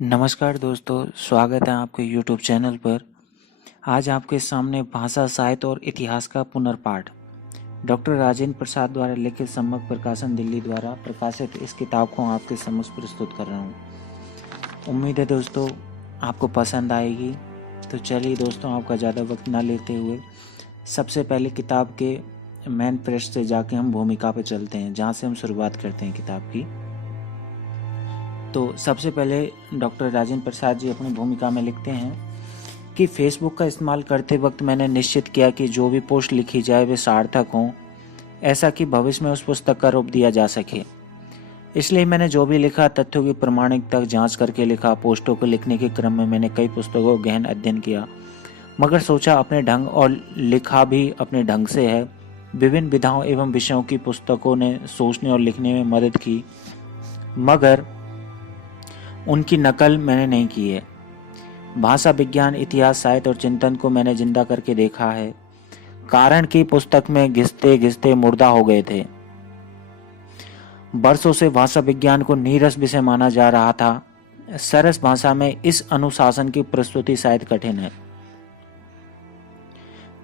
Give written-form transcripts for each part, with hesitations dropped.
नमस्कार दोस्तों, स्वागत है आपके YouTube चैनल पर। आज आपके सामने भाषा, साहित्य और इतिहास का पुनर्पाठ डॉक्टर राजेंद्र प्रसाद द्वारा लिखित सम्यक प्रकाशन दिल्ली द्वारा प्रकाशित इस किताब को आपके समक्ष प्रस्तुत कर रहा हूँ। उम्मीद है दोस्तों आपको पसंद आएगी। तो चलिए दोस्तों, आपका ज़्यादा वक्त ना लेते हुए सबसे पहले किताब के मेन पृष्ठ से जाके हम भूमिका पर चलते हैं, जहाँ से हम शुरुआत करते हैं किताब की। तो सबसे पहले डॉक्टर राजेंद्र प्रसाद जी अपनी भूमिका में लिखते हैं कि फेसबुक का इस्तेमाल करते वक्त मैंने निश्चित किया कि जो भी पोस्ट लिखी जाए वे सार्थक हों, ऐसा कि भविष्य में उस पुस्तक का रूप दिया जा सके। इसलिए मैंने जो भी लिखा तथ्यों की प्रमाणिकता जांच करके लिखा। पोस्टों को लिखने के क्रम में मैंने कई पुस्तकों का गहन अध्ययन किया, मगर सोचा अपने ढंग और लिखा भी अपने ढंग से है। विभिन्न विधाओं एवं विषयों की पुस्तकों ने सोचने और लिखने में मदद की, मगर उनकी नकल मैंने नहीं की है। भाषा विज्ञान, इतिहास, साहित्य और चिंतन को मैंने जिंदा करके देखा है, कारण कि पुस्तक में घिसते घिसते मुर्दा हो गए थे। बरसों से भाषा विज्ञान को नीरस विषय माना जा रहा था। सरस भाषा में इस अनुशासन की प्रस्तुति शायद कठिन है।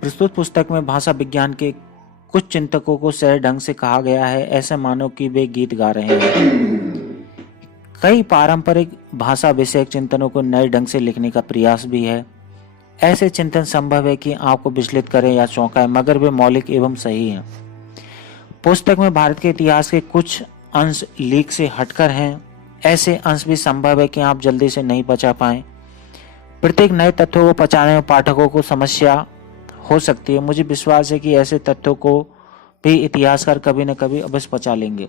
प्रस्तुत पुस्तक में भाषा विज्ञान के कुछ चिंतकों को सहज ढंग से कहा गया है, ऐसे मानो कि वे गीत गा रहे हैं। कई पारंपरिक भाषा विषयक चिंतनों को नए ढंग से लिखने का प्रयास भी है। ऐसे चिंतन संभव है कि आपको विचलित करें या चौंकाए, मगर वे मौलिक एवं सही हैं। पुस्तक में भारत के इतिहास के कुछ अंश लीक से हटकर हैं। ऐसे अंश भी संभव है कि आप जल्दी से नहीं पचा पाएं। प्रत्येक नए तथ्यों को पचाने में पाठकों को समस्या हो सकती है। मुझे विश्वास है कि ऐसे तथ्यों को भी इतिहासकार कभी न कभी अवश्य पचा लेंगे।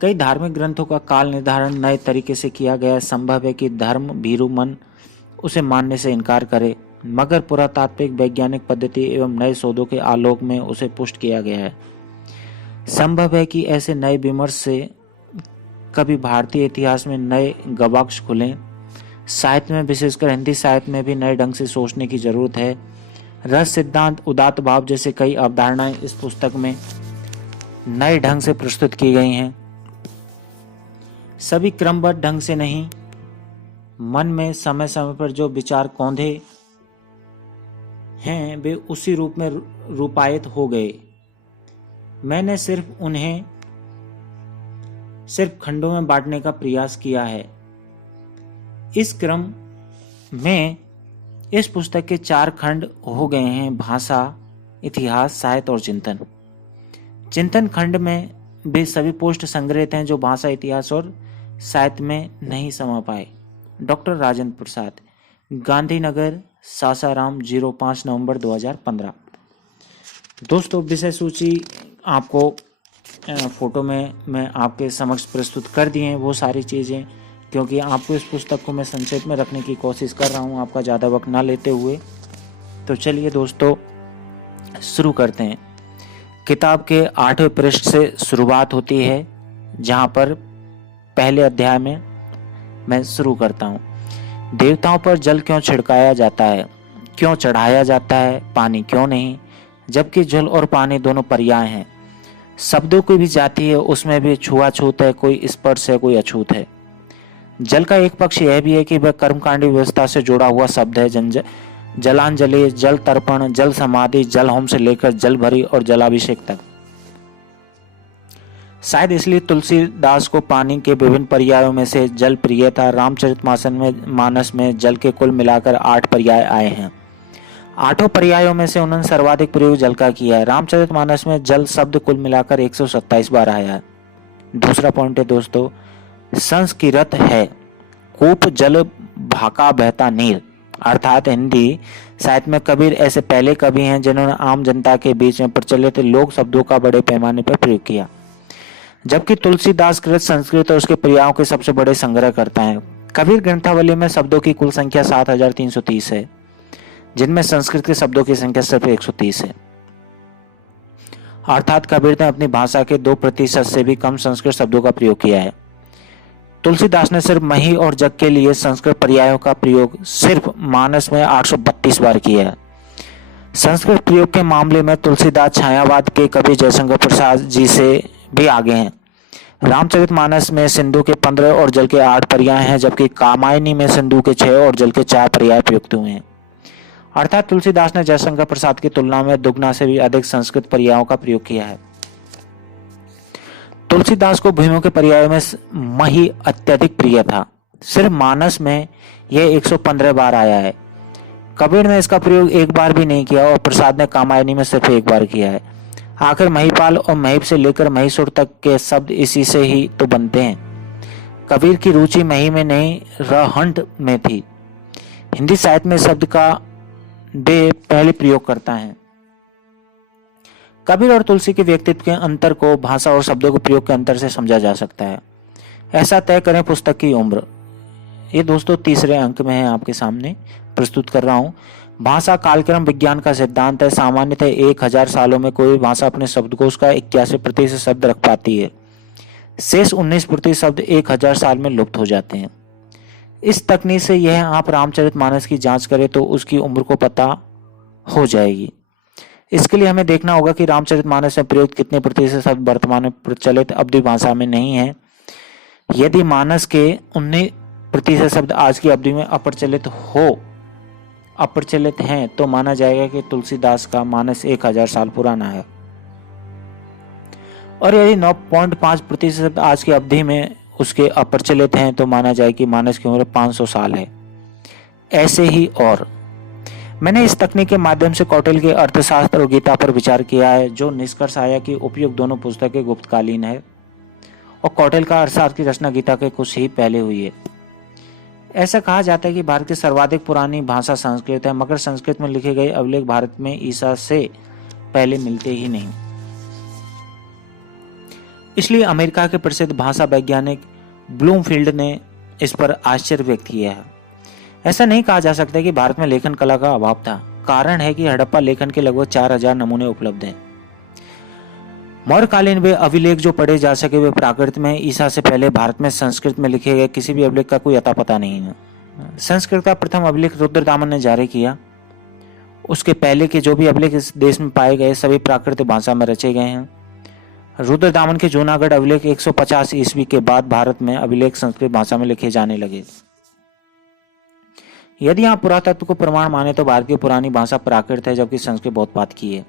कई धार्मिक ग्रंथों का काल निर्धारण नए तरीके से किया गया है। संभव है कि धर्म भीरु मन उसे मानने से इनकार करे, मगर पुरातात्विक वैज्ञानिक पद्धति एवं नए शोधों के आलोक में उसे पुष्ट किया गया है। संभव है कि ऐसे नए विमर्श से कभी भारतीय इतिहास में नए गवाक्ष खुलें। साहित्य में, विशेषकर हिंदी साहित्य में भी नए ढंग से सोचने की जरूरत है। रस, सिद्धांत, उदात्त भाव जैसे कई अवधारणाएं इस पुस्तक में नए ढंग से प्रस्तुत की गई हैं। सभी क्रमबद्ध ढंग से नहीं। मन में समय समय पर जो विचार कौंधे हैं वे उसी रूप में रूपायित हो गए। मैंने उन्हें सिर्फ खंडों में बांटने का प्रयास किया है। इस क्रम में इस पुस्तक के 4 खंड हो गए हैं: भाषा, इतिहास, साहित्य और चिंतन। चिंतन खंड में वे सभी पोस्ट संग्रहित हैं जो भाषा, इतिहास और साहित्य में नहीं समा पाए। डॉक्टर राजेंद्र प्रसाद, गांधीनगर, सासाराम, 05 नवंबर 2015। दोस्तों, विषय सूची आपको फोटो में मैं आपके समक्ष प्रस्तुत कर दिए हैं वो सारी चीज़ें, क्योंकि आपको इस पुस्तक को मैं संक्षेप में रखने की कोशिश कर रहा हूँ, आपका ज़्यादा वक्त ना लेते हुए। तो चलिए दोस्तों, शुरू करते हैं। किताब के 8वें पृष्ठ से शुरुआत होती है, जहाँ पर पहले अध्याय में मैं शुरू करता हूँ। देवताओं पर जल क्यों छिड़काया जाता है, क्यों चढ़ाया जाता है, पानी क्यों नहीं, जबकि जल और पानी दोनों पर्याय हैं। शब्दों की भी जाति है, उसमें भी छुआछूत है, कोई स्पर्श है, कोई अछूत है। जल का एक पक्ष यह भी है कि वह कर्मकांडी व्यवस्था से जुड़ा हुआ शब्द है। जलांजलि, जल तर्पण, जल समाधि, जल होम से लेकर जल भरी और जलाभिषेक तक। शायद इसलिए तुलसीदास को पानी के विभिन्न पर्यायों में से जल प्रिय था। रामचरितमानस में जल के कुल मिलाकर 8 पर्याय आए हैं। 8 पर्यायों में से उन्होंने सर्वाधिक प्रयोग जल का किया है। रामचरितमानस में जल शब्द कुल मिलाकर 127 बार आया है। दूसरा पॉइंट है दोस्तों, संस्कृत है कूप जल भाका बहता नीर, अर्थात हिंदी साहित्य में कबीर ऐसे पहले कवि हैं जिन्होंने आम जनता के बीच में प्रचलित लोक शब्दों का बड़े पैमाने पर प्रयोग किया, जबकि तुलसीदास कृत संस्कृत और उसके पर्यायों के सबसे बड़े संग्रह करता है। कबीर ग्रंथावली में शब्दों की कुल संख्या 7330 है, जिनमें संस्कृत के शब्दों की संख्या सिर्फ 130 है। अर्थात कबीर ने अपनी भाषा के 2% से भी कम संस्कृत शब्दों का प्रयोग किया है। तुलसीदास ने सिर्फ मही और जग के लिए संस्कृत पर्यायों का प्रयोग सिर्फ मानस में 832 बार किया है। संस्कृत प्रयोग के मामले में तुलसीदास छायावाद के कवि जयशंकर प्रसाद जी से भी आगे हैं। रामचरितमानस में सिंधु के 15 और जल के 8 पर्याय हैं, जबकि कामायनी में सिंधु के 6 और जल के 4 पर्याय प्रयुक्त हुए हैं। अर्थात तुलसीदास ने जयशंकर प्रसाद की तुलना में दुगना से भी अधिक संस्कृत पर्यायों का प्रयोग किया है। तुलसीदास को भूमियों के पर्यायों में मही अत्यधिक प्रिय था। सिर्फ मानस में यह 115 बार आया है। कबीर ने इसका प्रयोग एक बार भी नहीं किया और प्रसाद ने कामायनी में सिर्फ एक बार किया है। आखिर महिपाल और महिप से लेकर महिषुर तक के शब्द इसी से ही तो बनते हैं। कबीर की रुचि मही में नहीं, रहंट में थी। हिंदी साहित्य में शब्द का वे पहले प्रयोग करता है। कबीर और तुलसी के व्यक्तित्व के अंतर को भाषा और शब्दों के प्रयोग के अंतर से समझा जा सकता है। ऐसा तय करें पुस्तक की उम्र। ये दोस्तों तीसरे अंक में है, आपके सामने प्रस्तुत कर रहा हूं। भाषा कालक्रम विज्ञान का सिद्धांत है। सामान्यतः 1000 सालों में कोई भाषा अपने शब्दकोश का 81% शब्द रख पाती है। शेष 19% शब्द 1000 साल में लुप्त हो जाते हैं। इस तकनीक से यह आप रामचरितमानस की जांच करें तो उसकी उम्र को पता हो जाएगी। इसके लिए हमें देखना होगा कि रामचरितमानस में प्रयुक्त कितने प्रतिशत शब्द वर्तमान में प्रचलित अवधि भाषा में नहीं है। यदि मानस के 19% शब्द आज की अवधि में अप्रचलित हैं तो माना जाएगा कि तुलसीदास का मानस 1000 साल पुराना है। और यदि 9.5% शब्द आज की अवधि में उसके अप्रचलित हैं तो माना जाए कि मानस की उम्र 500 साल है। ऐसे ही और मैंने इस तकनीक के माध्यम से कौटिल्य के अर्थशास्त्र और गीता पर विचार किया है, जो निष्कर्ष आया कि उपयुक्त दोनों पुस्तकें गुप्तकालीन है और कौटिल्य का अर्थशास्त्र की रचना गीता के कुछ ही पहले हुई है। ऐसा कहा जाता है कि भारत की सर्वाधिक पुरानी भाषा संस्कृत है, मगर संस्कृत में लिखे गए अभिलेख भारत में ईसा से पहले मिलते ही नहीं। इसलिए अमेरिका के प्रसिद्ध भाषा वैज्ञानिक ब्लूमफील्ड ने इस पर आश्चर्य व्यक्त किया है। ऐसा नहीं कहा जा सकता कि भारत में लेखन कला का अभाव था। कारण है कि हड़प्पा लेखन के लगभग 4000 नमूने उपलब्ध हैं। मौर्यकालीन वे अभिलेख जो पढ़े जा सके वे प्राकृत में ईसा से पहले भारत में संस्कृत में लिखे गए किसी भी अभिलेख का कोई अता पता नहीं है। संस्कृत का प्रथम अभिलेख रुद्रदामन ने जारी किया। उसके पहले के जो भी अभिलेख इस देश में पाए गए सभी प्राकृत भाषा में रचे गए हैं। रुद्रदामन के जूनागढ़ अभिलेख 150 ईस्वी के बाद भारत में अभिलेख संस्कृत भाषा में लिखे जाने लगे। यदि आप पुरातत्व को प्रमाण माने तो भारत की पुरानी भाषा प्राकृत है, जबकि संस्कृत बहुत बात की है।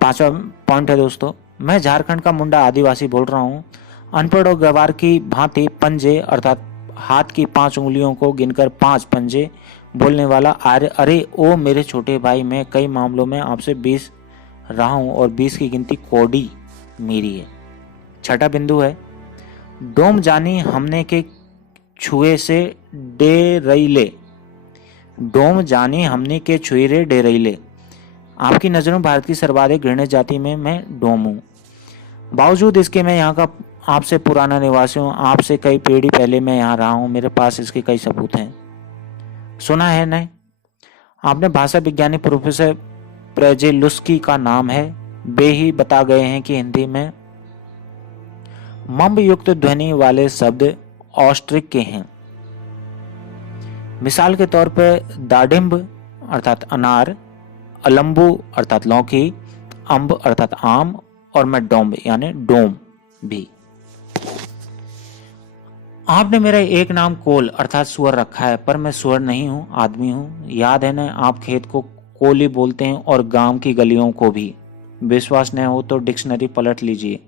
5वां पॉइंट है दोस्तों, मैं झारखंड का मुंडा आदिवासी बोल रहा हूँ। अनपढ़ और गवार की भांति पंजे अर्थात हाथ की 5 उंगलियों को गिनकर 5 पंजे बोलने वाला आर्य। अरे ओ मेरे छोटे भाई, मैं कई मामलों में आपसे 20 रहा हूँ और 20 की गिनती कोडी मेरी है। 6वां बिंदु है, डोम जानी हमने के छुए से डेरैले। डोम जानी हमने के छुए रे डेरैले। आपकी नजरों भारत की सर्वाधिक घृणित जाति में मैं डोम हूँ। बावजूद इसके मैं यहाँ का आपसे पुराना निवासी हूँ। आपसे कई पीढ़ी पहले मैं यहाँ रहा हूँ। मेरे पास इसके कई सबूत हैं। सुना है नहीं? आपने भाषा विज्ञानी प्रोफेसर प्रेजेलुस्की का नाम है। वे ही बता गए हैं कि हिंदी में मम्ब युक्त ध्वनि वाले शब्द ऑस्ट्रिक के हैं। मिसाल के तौर पर दाडिम्ब अर्थात अनार, अलम्बू अर्थात लौकी, अम्ब अर्थात आम और मैं डोम्ब यानी डोम भी। आपने मेरा एक नाम कोल अर्थात सुअर रखा है, पर मैं सुअर नहीं हूं, आदमी हूं। याद है ना, आप खेत को कोली बोलते हैं और गांव की गलियों को भी। विश्वास न हो तो डिक्शनरी पलट लीजिए।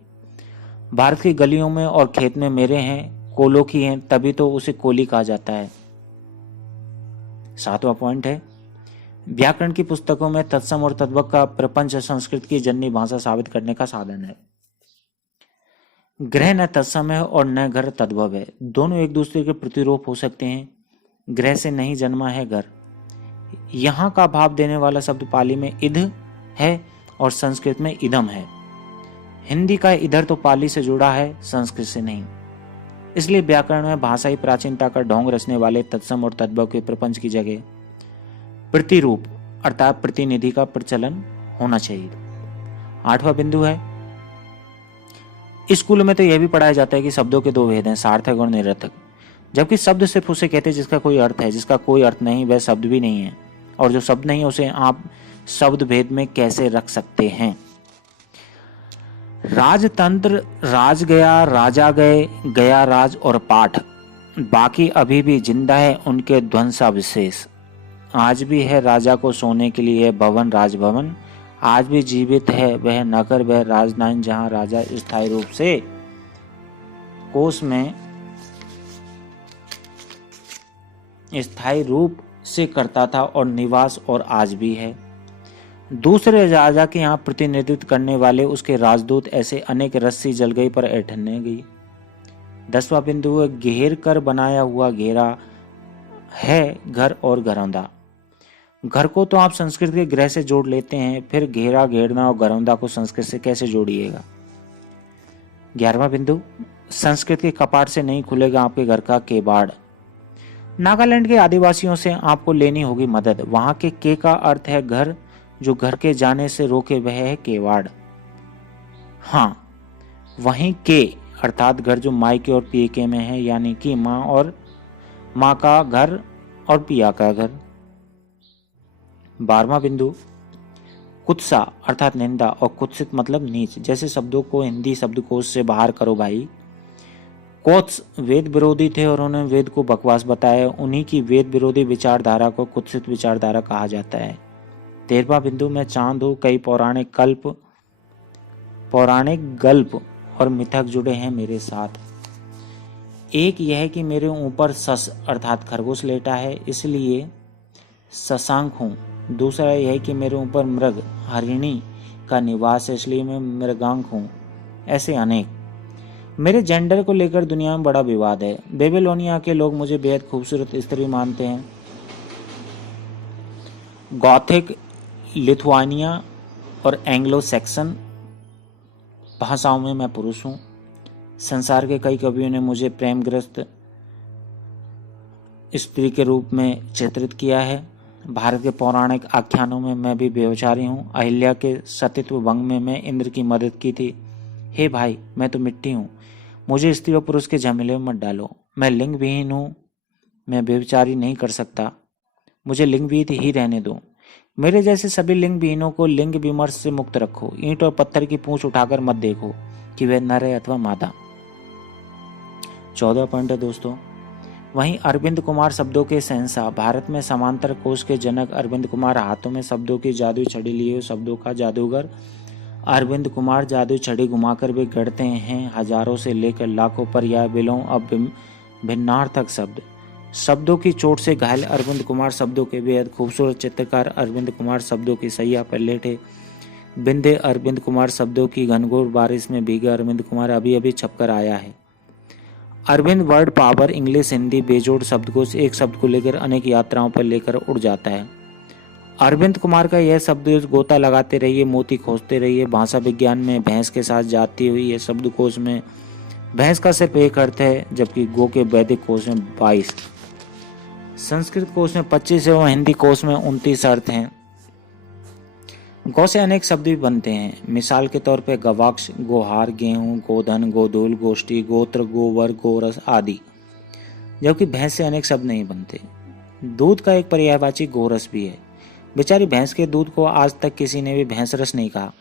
भारत की गलियों में और खेत में मेरे हैं, कोलों की हैं, तभी तो उसे कोली कहा जाता है। 7वां पॉइंट है, व्याकरण की पुस्तकों में तत्सम और तद्भव का प्रपंच संस्कृत की जननी भाषा साबित करने का साधन है। ग्रह न तत्सम है और न घर तद्भव है। दोनों एक दूसरे के प्रतिरूप हो सकते हैं। ग्रह से नहीं जन्मा है घर। यहाँ का भाव देने वाला शब्द पाली में इध है और संस्कृत में इदम है। हिंदी का इधर तो पाली से जुड़ा है, संस्कृत से नहीं। इसलिए व्याकरण में भाषाई प्राचीनता का ढोंग रचने वाले तत्सम और तद्भव के प्रपंच की जगह प्रतिरूप अर्थात प्रतिनिधि का प्रचलन होना चाहिए। 8वां बिंदु है, स्कूल में तो यह भी पढ़ाया जाता है कि शब्दों के 2 भेद हैं, सार्थक और निरर्थक। जबकि शब्द सिर्फ उसे कहते हैं जिसका कोई अर्थ है। जिसका कोई अर्थ नहीं वह शब्द भी नहीं है, और जो शब्द नहीं उसे आप शब्द भेद में कैसे रख सकते हैं। राजतंत्र, राज गया, राजा गए, गया राज और पाठ बाकी अभी भी जिंदा है उनके ध्वंसावशेष। आज भी है राजा को सोने के लिए भवन, राजभवन। आज भी जीवित है वह नगर, वह राजधानी जहां राजा स्थायी रूप से कोष में स्थायी रूप से करता था और निवास और आज भी है। दूसरे राजा के यहाँ प्रतिनिधित्व करने वाले उसके राजदूत ऐसे अनेक रस्सी जल गई पर ऐठने गई। 10वां बिंदु, घेर कर बनाया हुआ घेरा है घर और घरौंदा। घर को तो आप संस्कृत के गृह से जोड़ लेते हैं, फिर घेरा, घेरना और घरौंदा को संस्कृत से कैसे जोड़िएगा। 11वां बिंदु, संस्कृत के कपाट से नहीं खुलेगा आपके घर का केबाड़। नागालैंड के आदिवासियों से आपको लेनी होगी मदद। वहां के का अर्थ है घर, जो घर के जाने से रोके वह है केवाड़। हाँ, वहीं के अर्थात घर जो मायके और पियके में है, यानी कि माँ और माँ का घर और पिया का घर। 12वां बिंदु, कुत्सा अर्थात निंदा और कुत्सित मतलब नीच जैसे शब्दों को हिंदी शब्दकोश से बाहर करो भाई। कोत्स वेद विरोधी थे और उन्होंने वेद को बकवास बताया। उन्हीं की वेद विरोधी विचारधारा को कुत्सित विचारधारा कहा जाता है। 13वां बिंदु, मैं चांद हूं, कई पौराणिक गल्प और मिथक जुड़े हैं मेरे साथ। एक यह है कि मेरे ऊपर सस अर्थात खरगोश लेटा है, इसलिए शशांक हूं। दूसरा यह है कि मेरे ऊपर मृग हरिणी का निवास है, इसलिए मैं मृगांक हूं। ऐसे अनेक। मेरे जेंडर को लेकर दुनिया में बड़ा विवाद है। बेबीलोनिया के लोग मुझे बेहद खूबसूरत स्त्री मानते हैं। गॉथिक, लिथुआनिया और एंग्लो सैक्सन भाषाओं में मैं पुरुष हूं। संसार के कई कवियों ने मुझे प्रेमग्रस्त स्त्री के रूप में चित्रित किया है। भारत के पौराणिक आख्यानों में मैं भी व्यभिचारी हूं। अहिल्या के सतीत्व भंग में मैं इंद्र की मदद की थी। हे भाई, मैं तो मिट्टी हूं, मुझे स्त्री और पुरुष के झमेले में मत डालो। मैं लिंग विहीन हूं, मैं व्यभिचारी नहीं कर सकता, मुझे लिंग विहीन ही रहने दो। मेरे जैसे सभी लिंग विहीनों को लिंग विमर्श से मुक्त रखो। ईंट और पत्थर की पूंछ उठाकर मत देखो कि वह नर है अथवा मादा। 14वां पॉइंट है दोस्तों, वहीं अरविंद कुमार शब्दों के शहंशाह, भारत में समांतर कोश के जनक अरविंद कुमार, हाथों में शब्दों की जादुई छड़ी लिए हुए शब्दों का जादूगर अरविंद कुमार जादुई छड़ी घुमाकर भी गढ़ते हैं हजारों से लेकर लाखों पर्याय, बिलों अब भिन्नार्थक शब्द। शब्दों की चोट से घायल अरविंद कुमार शब्दों के बेहद खूबसूरत चित्रकार अरविंद कुमार शब्दों की सैया पर लेटे बिंदे अरविंद कुमार शब्दों की घनघोर बारिश में भीगा अरविंद कुमार अभी अभी छपकर आया है। Arvind word power, English Hindi बेजोड़ शब्दकोश, एक शब्द को लेकर अनेक यात्राओं पर लेकर उड़ जाता है। अरविंद कुमार का यह शब्दकोश गोता लगाते रहिए, मोती खोजते रहिए। भाषा विज्ञान में भैंस के साथ जाती हुई है शब्दकोश में भैंस का सिर्फ एक अर्थ है, जबकि गो के वैदिक कोश में 22, संस्कृत कोश में 25 है और हिंदी कोश में 29 अर्थ हैं। गौ से अनेक शब्द भी बनते हैं। मिसाल के तौर पर गवाक्ष, गोहार, गेहूं, गोधन, गोधूल, गोष्ठी, गोत्र, गोवर, गोरस आदि, जबकि भैंस से अनेक शब्द नहीं बनते। दूध का एक पर्यायवाची गोरस भी है। बेचारी भैंस के दूध को आज तक किसी ने भी भैंस रस नहीं कहा।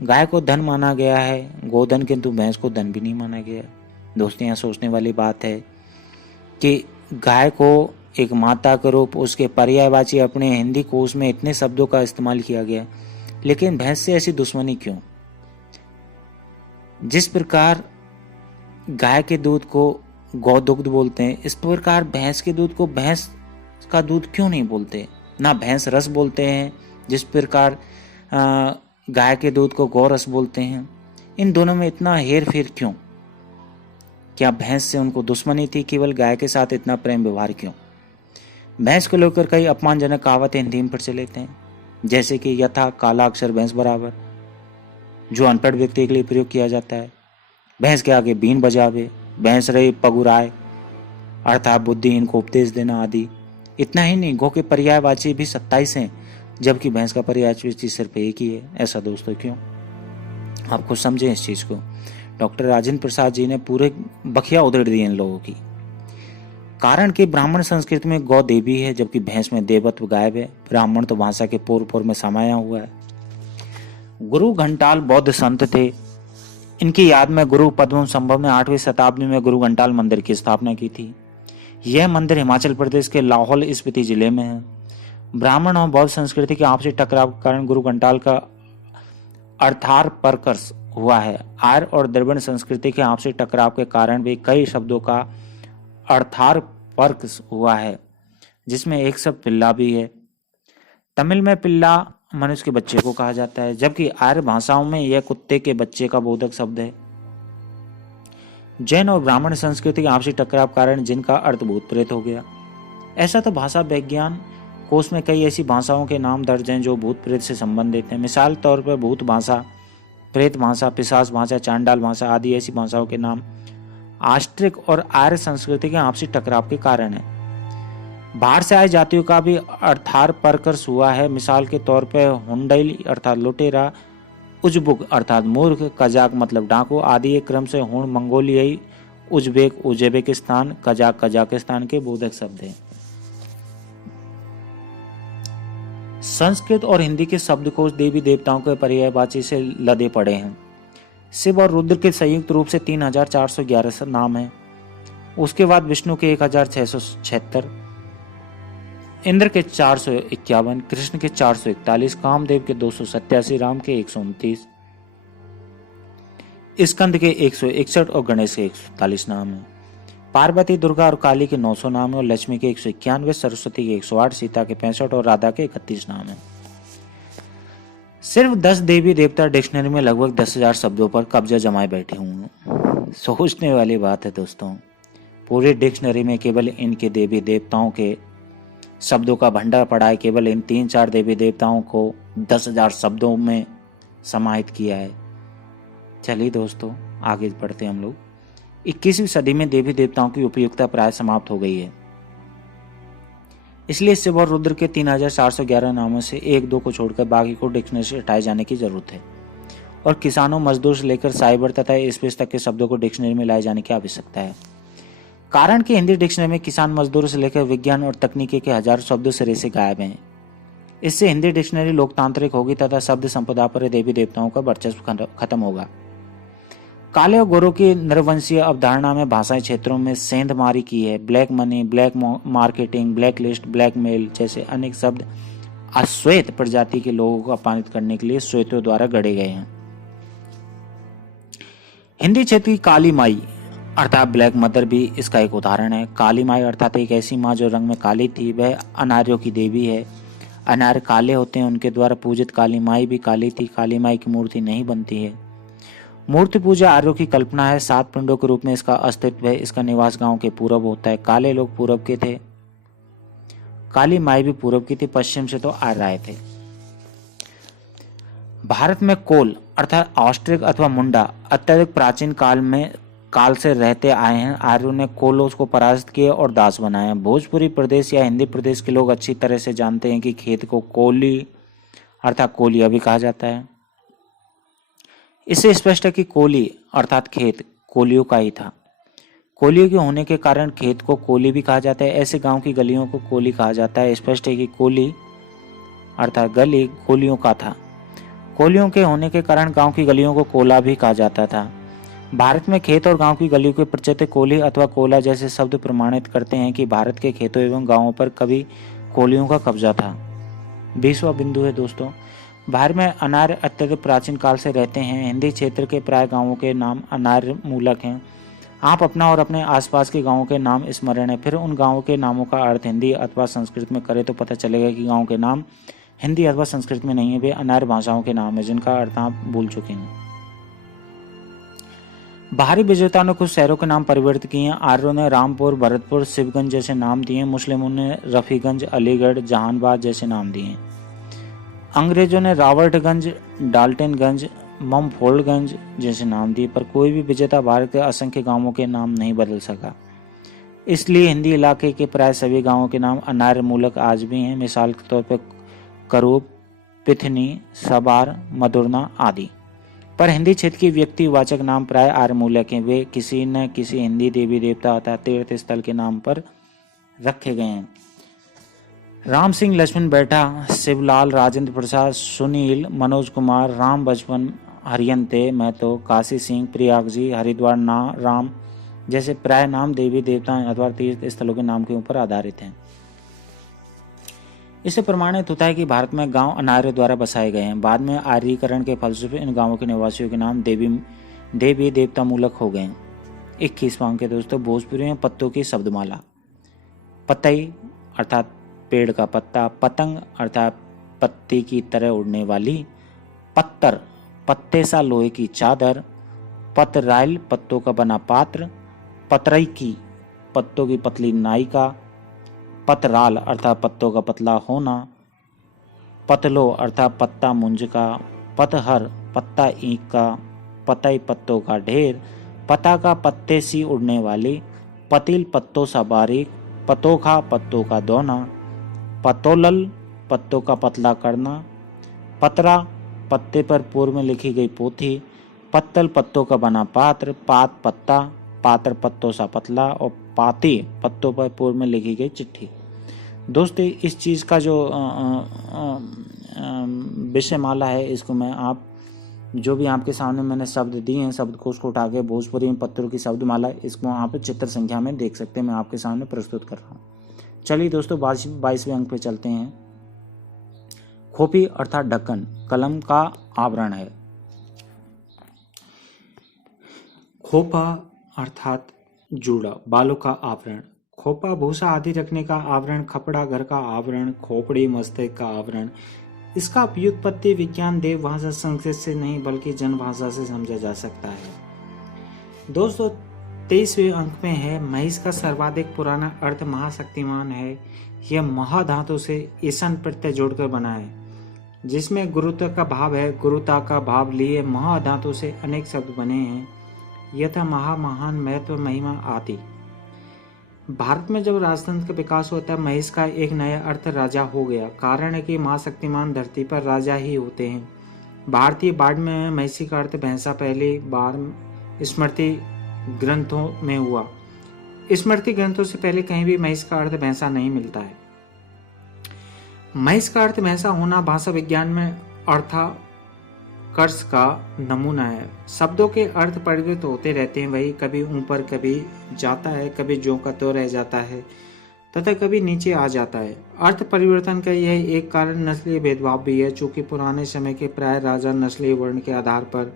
गाय को धन माना गया है, गोधन, किंतु भैंस को धन भी नहीं माना गया। दोस्तों, यहाँ सोचने वाली बात है कि गाय को एक माता के रूप उसके पर्यायवाची अपने हिंदी कोश में इतने शब्दों का इस्तेमाल किया गया, लेकिन भैंस से ऐसी दुश्मनी क्यों? जिस प्रकार गाय के दूध को गौदुग्ध बोलते हैं, इस प्रकार भैंस के दूध को भैंस का दूध क्यों नहीं बोलते? ना भैंस रस बोलते हैं, जिस प्रकार गाय के दूध को गौ रस बोलते हैं। इन दोनों में इतना हेर फेर क्यों? क्या भैंस से उनको दुश्मनी थी? केवल गाय के साथ इतना प्रेम व्यवहार क्यों? भैंस को लेकर कई अपमानजनक कहावतें हिंदी में प्रचलित हैं, जैसे कि यथा काला अक्षर भैंस बराबर, जो अनपढ़ व्यक्ति के लिए प्रयोग किया जाता है। भैंस के आगे बीन बजावे, भैंस रही पगुराए अर्थात बुद्धिहीन को उपदेश देना आदि। इतना ही नहीं, गौ के पर्यायवाची भी 27 हैं, जबकि भैंस का पर्यायवाची सिर्फ एक ही है। ऐसा दोस्तों क्यों? आपको समझें इस चीज को। डॉक्टर राजेंद्र प्रसाद जी ने पूरे बखिया उधेड़ दिए इन लोगों की। कारण कि ब्राह्मण संस्कृति में गौ देवी है, जबकि भैंस में देवत्व गायब है। ब्राह्मण तो भाषा के पूर्व में समाया हुआ है। गुरु घंटाल बौद्ध संत थे, इनकी याद में गुरु पद्म संभव ने 8वीं शताब्दी में गुरु घंटाल मंदिर की स्थापना की थी। यह मंदिर हिमाचल प्रदेश के लाहौल स्पीति जिले में है। ब्राह्मण और बौद्ध संस्कृति के आपसी टकराव के कारण गुरु घंटाल का अर्थार परकर्ष हुआ है। आर्य और द्रविड़ संस्कृति के आपसी टकराव के कारण भी कई शब्दों का अर्थार परकर्ष हुआ है, जिसमें एक शब्द पिल्ला भी है। तमिल में पिल्ला मनुष्य के बच्चे को कहा जाता है, जबकि आर्य भाषाओं में यह कुत्ते के बच्चे का बोधक शब्द है। जैन और ब्राह्मण संस्कृति के आपसी टकराव कारण जिनका अर्थ भूत प्रेत हो गया। ऐसा तो भाषा विज्ञान कोश में कई ऐसी भाषाओं के नाम दर्ज हैं जो भूत प्रेत से संबंधित हैं। मिसाल तौर पर भूत भाषा, प्रेत भाषा, पिशाच भाषा, चांडाल भाषा आदि ऐसी भाषाओं के नाम आस्ट्रिक और आर्य संस्कृति के आपसी टकराव के कारण है। बाहर से आए जातियों का भी अर्थार परकर्ष हुआ है। मिसाल के तौर पर हुंडई अर्थात लुटेरा, उजबुक अर्थात मूर्ख, कजाक मतलब डाकू आदि एक क्रम से हुण मंगोलियाई, उज्बेक उज्बेकिस्तान, कजाक कजाकिस्तान के बोधक शब्द हैं। संस्कृत और हिंदी के शब्दकोश देवी देवताओं के पर्यायवाची से लदे पड़े हैं। शिव और रुद्र के संयुक्त रूप से 3411 नाम हैं। उसके बाद विष्णु के 1676, इंद्र के 451, कृष्ण के 441, कामदेव के 287, राम के 129, स्कंद के 161 और गणेश के 141 नाम हैं। पार्वती, दुर्गा और काली के 900 नाम हैं और लक्ष्मी के 191, सरस्वती के 108, सीता के 65 और राधा के 31 नाम हैं। सिर्फ 10 देवी देवता डिक्शनरी में लगभग 10,000 शब्दों पर कब्जा जमाए बैठे हुए हैं। सोचने वाली बात है दोस्तों, पूरी डिक्शनरी में केवल इनके देवी देवताओं के शब्दों का भंडार पड़ा है। केवल इन 3-4 देवी देवताओं को 10,000 शब्दों में समाहित किया है। चलिए दोस्तों आगे बढ़ते हैं हम लोग। 21वीं सदी में देवी देवताओं की उपयुक्तता प्राय समाप्त हो गई है, इसलिए शिव और रुद्र के 3411 नामों से 1-2 को छोड़कर बाकी को डिक्शनरी से हटाए जाने की जरूरत है और किसानों, मजदूर से लेकर साइबर तथा स्पेस तक के शब्दों को डिक्शनरी में लाए जाने की आवश्यकता है। कारण कि हिंदी डिक्शनरी में किसान, मजदूर से लेकर विज्ञान और तकनीकी के हजारों शब्दों सिरे से गायब हैं। इससे हिंदी डिक्शनरी लोकतांत्रिक होगी तथा शब्द संपदा पर देवी देवताओं का वर्चस्व खत्म होगा। काले और गोरों की नरवंशीय अवधारणा में भाषाई क्षेत्रों में सेंधमारी की है। Black money, black marketing, black list, blackmail जैसे अनेक शब्द अश्वेत प्रजाति के लोगों को अपमानित करने के लिए श्वेतों द्वारा गढ़े गए हैं। हिंदी क्षेत्र की काली माई अर्थात ब्लैक मदर भी इसका एक उदाहरण है। काली माई अर्थात एक ऐसी माँ जो रंग में काली थी, वह अनार्यों की देवी है। अनार्य काले होते हैं, उनके द्वारा पूजित काली माई भी काली थी। काली माई की मूर्ति नहीं बनती है। मूर्ति पूजा आर्यों की कल्पना है। 7 पिंडों के रूप में इसका अस्तित्व है। इसका निवास गांव के पूरब होता है। काले लोग पूरब के थे, काली माई भी पूरब की थी, पश्चिम से तो आर्य आए थे। भारत में कोल अर्थात ऑस्ट्रिक अथवा मुंडा अत्यधिक प्राचीन काल से रहते आए हैं। आर्यों ने कोलों को परास्त किए और दास बनाए। भोजपुरी प्रदेश या हिंदी प्रदेश के लोग अच्छी तरह से जानते हैं कि खेत को कोली अर्थात कोलिया भी कहा जाता है। इससे स्पष्ट है कि कोली अर्थात खेत कोलियों का ही था। कोलियों के होने के कारण खेत को कोली भी कहा जाता है। ऐसे गांव की गलियों को कोली कहा जाता है। स्पष्ट है कि कोली अर्थात गली कोलियों का था। कोलियों के होने के कारण गांव की गलियों को कोला भी कहा जाता था। भारत में खेत और गांव की गलियों के प्रचलित कोली अथवा कोला जैसे शब्द प्रमाणित करते हैं कि भारत के खेतों एवं गांवों पर कभी कोलियों का कब्जा था। 20वां बिंदु है दोस्तों, भारत में अनार्य अत्यधिक प्राचीन काल से रहते हैं। हिंदी क्षेत्र के प्राय गांवों के नाम अनार्य मूलक हैं। आप अपना और अपने आसपास के गांवों के नाम स्मरण है, फिर उन गांवों के नामों का अर्थ हिंदी अथवा संस्कृत में करें तो पता चलेगा कि गांव के नाम हिंदी अथवा संस्कृत में नहीं है, वे अनार्य भाषाओं के नाम है जिनका अर्थ आप भूल चुके हैं। बाहरी विजेताओं ने कुछ शहरों के नाम परिवर्तित किए हैं। आर्यों ने रामपुर, भरतपुर, शिवगंज जैसे नाम दिए। मुस्लिमों ने रफीगंज, अलीगढ़, जहानबाद जैसे नाम दिए। अंग्रेजों ने रॉबर्टगंज, डाल्टनगंज, ममफोल्डगंज जैसे नाम दिए, पर कोई भी विजेता भारत के असंख्य गांवों के नाम नहीं बदल सका। इसलिए हिंदी इलाके के प्राय सभी गांवों के नाम अनार्य मूलक आज भी हैं। मिसाल के तौर पर करूब, पिथनी, सबार, मधुरना आदि। पर हिंदी क्षेत्र की व्यक्तिवाचक नाम प्राय आर्य मूलक हैं। वे किसी न किसी हिंदी देवी देवता अथवा तीर्थ स्थल के नाम पर रखे गए हैं। राम सिंह, लक्ष्मण बैठा, शिवलाल, राजेंद्र प्रसाद, सुनील, मनोज कुमार, राम बचपन हरियंते, महतो, काशी सिंह, प्रयाग जी, हरिद्वार, राम जैसे प्राय नाम देवी देवता अथवा तीर्थ स्थलों के नाम के ऊपर आधारित हैं। इससे प्रमाणित होता है कि भारत में गांव अनार्यों द्वारा बसाए गए हैं। बाद में आर्यीकरण के फलस्वरूप इन गांवों के निवासियों के नाम देवी देवता मूलक हो गए। 21वां अंक है दोस्तों, भोजपुरी में पत्तों की शब्दमाला। पतई अर्थात पेड़ का पत्ता, पतंग अर्थात पत्ती की तरह उड़ने वाली, पत्तर पत्ते सा लोहे की चादर, पतराइल पत्तों का बना पात्र, पतरई की पत्तों की पतली नायिका, पतराल अर्थात पत्तों का पतला होना, पतलो अर्थात पत्ता मुंज का, पतहर पत्ता ईंख का, पतई पत्तों का ढेर, पताका पत्ते सी उड़ने वाली, पतिल पत्तों सा बारीक, पतोखा पत्तों का दोना, पतोलल पत्तों का पतला करना, पतरा पत्ते पर पूर्व में लिखी गई पोथी, पत्तल पत्तों का बना पात्र, पात पत्ता, पात्र पत्तों सा पतला, और पाती पत्तों पर पूर्व में लिखी गई चिट्ठी। दोस्तों इस चीज़ का जो विषय माला है, इसको मैं आप जो भी आपके सामने मैंने शब्द दिए हैं, शब्दकोश को उठा के भोजपुरी में पत्तों की शब्दमाला, इसको आप चित्र संख्या में देख सकते हैं, मैं आपके सामने प्रस्तुत कर रहा हूँ। चलिए दोस्तों 22वें अंक पे चलते हैं। खोपी अर्थात ढक्कन कलम का आवरण है। खोपा अर्थात जूड़ा बालों का आवरण, खोपा भूसा आदि रखने का आवरण, खपड़ा घर का आवरण, खोपड़ी मस्तक का आवरण। इसका व्युत्पत्ति विज्ञान देव भाषा संस्कृत से नहीं बल्कि जन भाषा से समझा जा सकता है। दोस्तों 23वें अंक में है, महिष का सर्वाधिक पुराना अर्थ महाशक्तिमान है। यह महाधातु से ईसन प्रत्यय जोड़कर बना है, जिसमें गुरुत्व का भाव है। गुरुता का भाव लिए महाधातु से अनेक शब्द बने हैं, यथा महा, महान, महत्व, महिमा आदि। भारत में जब राजतंत्र का विकास हुआ तब महिष का एक नया अर्थ राजा हो गया। कारण है कि महाशक्तिमान धरती पर राजा ही होते हैं। भारतीय बाढ़ में महिषी का अर्थ भैंसा पहली बार स्मृति ग्रंथों में हुआ। स्मृति ग्रंथों से पहले कहीं भी महिष का अर्थ भैंसा नहीं मिलता है। महिष का अर्थ भैंसा होना भाषा विज्ञान में अर्थाकर्ष का नमूना है। शब्दों के अर्थ परिवर्तित होते रहते हैं, वही कभी ऊपर कभी जाता है, कभी ज्यों का त्यों रह जाता है तथा कभी नीचे आ जाता है। अर्थ परिवर्तन का यह एक कारण नस्लीय भेदभाव भी है। चूंकि पुराने समय के प्राय राजा नस्लीय वर्ण के आधार पर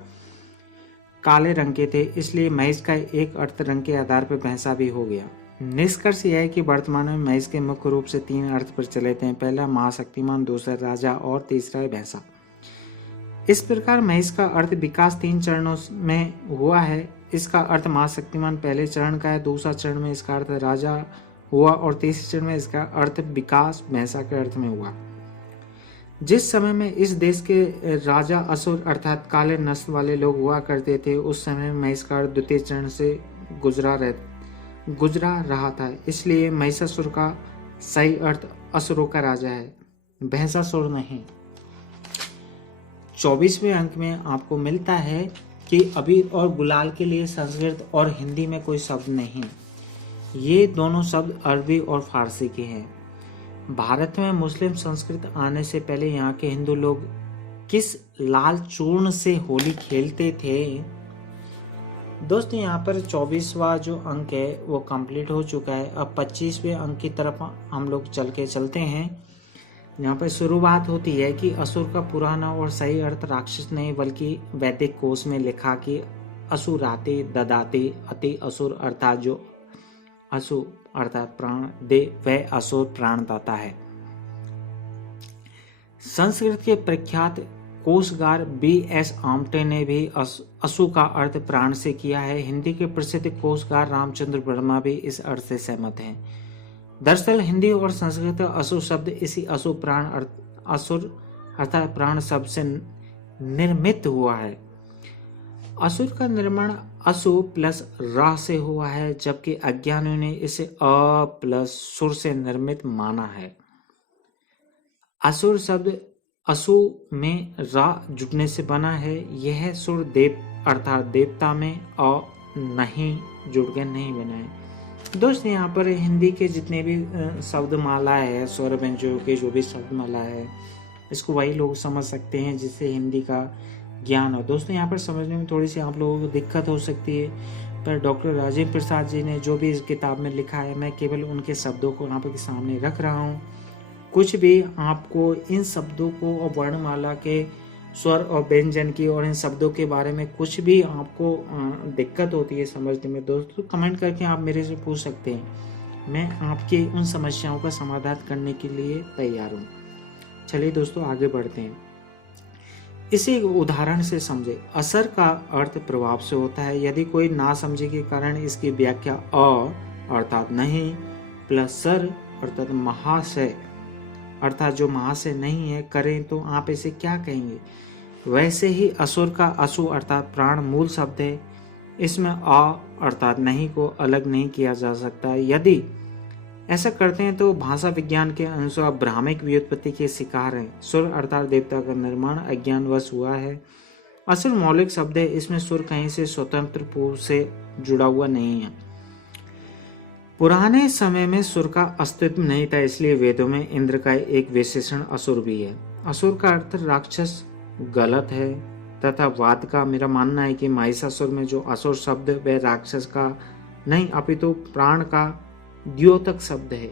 काले रंग के थे, इसलिए महिष का एक अर्थ रंग के आधार पर भैंसा भी हो गया। निष्कर्ष यह है कि वर्तमान में महिष के मुख्य रूप से 3 अर्थ प्रचलित हैं। पहला महाशक्तिमान, दूसरा राजा और तीसरा भैंसा। इस प्रकार महिष का अर्थ विकास 3 चरणों में हुआ है। इसका अर्थ महाशक्तिमान पहले चरण का है, दूसरा चरण में इसका अर्थ राजा हुआ और तीसरे चरण में इसका अर्थ विकास भैंसा के अर्थ में हुआ। जिस समय में इस देश के राजा असुर अर्थात काले नस्ल वाले लोग हुआ करते थे, उस समय में महिष का अर्थ द्वितीय चरण से गुजरा रहा था। इसलिए महिषासुर का सही अर्थ असुरों का राजा है, भैंसासुर नहीं। 24वें अंक में आपको मिलता है कि अबीर और गुलाल के लिए संस्कृत और हिंदी में कोई शब्द नहीं। ये दोनों शब्द अरबी और फारसी के हैं। भारत में मुस्लिम संस्कृत आने से पहले यहाँ के हिंदू लोग किस लाल चूर्ण से होली खेलते थे? दोस्तों यहाँ पर 24वां जो अंक है वो कंप्लीट हो चुका है। अब 25वें अंक की तरफ हम लोग चलते हैं। यहाँ पर शुरुआत होती है कि असुर का पुराना और सही अर्थ राक्षस नहीं बल्कि वैदिक कोश में लिखा कि असुराते ददाते अति असुर अर्थात जो असु अर्थात प्राण दे वह असुर प्राणदाता है। संस्कृत के प्रख्यात कोशकार B.S. आमटे ने भी असु का अर्थ प्राण से किया है। हिंदी के प्रसिद्ध कोशकार रामचंद्र वर्मा भी इस अर्थ से सहमत हैं। दरअसल हिंदी और संस्कृत असुर शब्द इसी असु प्राण असुर अर्थात प्राण शब्द से निर्मित हुआ है। असुर का निर्माण असु प्लस रा से हुआ है, जबकि अज्ञानियों ने इसे अ प्लस सुर से निर्मित माना है। असुर शब्द असु में रा जुटने से बना है। यह सुर देव अर्थात देवता में अ नहीं जुड़ के नहीं बना है। दोस्तों यहाँ पर हिंदी के जितने भी शब्द माला है, स्वर व्यंजनों के जो भी शब्द माला है, इसको वही लोग समझ सकते हैं जिससे हिंदी का ज्ञान हो। दोस्तों यहाँ पर समझने में थोड़ी सी आप लोगों को दिक्कत हो सकती है, पर डॉक्टर राजेंद्र प्रसाद जी ने जो भी इस किताब में लिखा है, मैं केवल उनके शब्दों को यहाँ पर के सामने रख रहा हूँ। कुछ भी आपको इन शब्दों को और वर्णमाला के स्वर और व्यंजन की और इन शब्दों के बारे में कुछ भी आपको दिक्कत होती है समझने में, दोस्तों कमेंट करके आप मेरे से पूछ सकते हैं। मैं आपकी उन समस्याओं का समाधान करने के लिए तैयार हूँ। चलिए दोस्तों आगे बढ़ते हैं। इसे उदाहरण से समझे। असर का अर्थ प्रभाव से होता है। यदि कोई ना समझे के कारण इसकी व्याख्या अर्थात नहीं प्लस सर अर्थात महाशय अर्थात जो महाशय नहीं है करें तो आप इसे क्या कहेंगे। वैसे ही असुर का असु अर्थात प्राण मूल शब्द है। इसमें अर्थात नहीं को अलग नहीं किया जा सकता। यदि ऐसा करते हैं तो भाषा विज्ञान के अनुसार भ्रामिक व्युत्पत्ति के शिकार हैं। सुर अर्थात देवता का निर्माण अज्ञानवश हुआ है। असुर मौलिक शब्द है। इसमें सुर कहीं से स्वतंत्र पूर्व से जुड़ा हुआ नहीं है। पुराने समय में सुर का अस्तित्व नहीं था, इसलिए वेदों में इंद्र का एक विशेषण असुर भी है। असुर का अर्थ राक्षस गलत है तथा वाद का मेरा मानना है कि महिषासुर में जो असुर शब्द वह राक्षस का नहीं अपितु प्राण का द्योतक शब्द है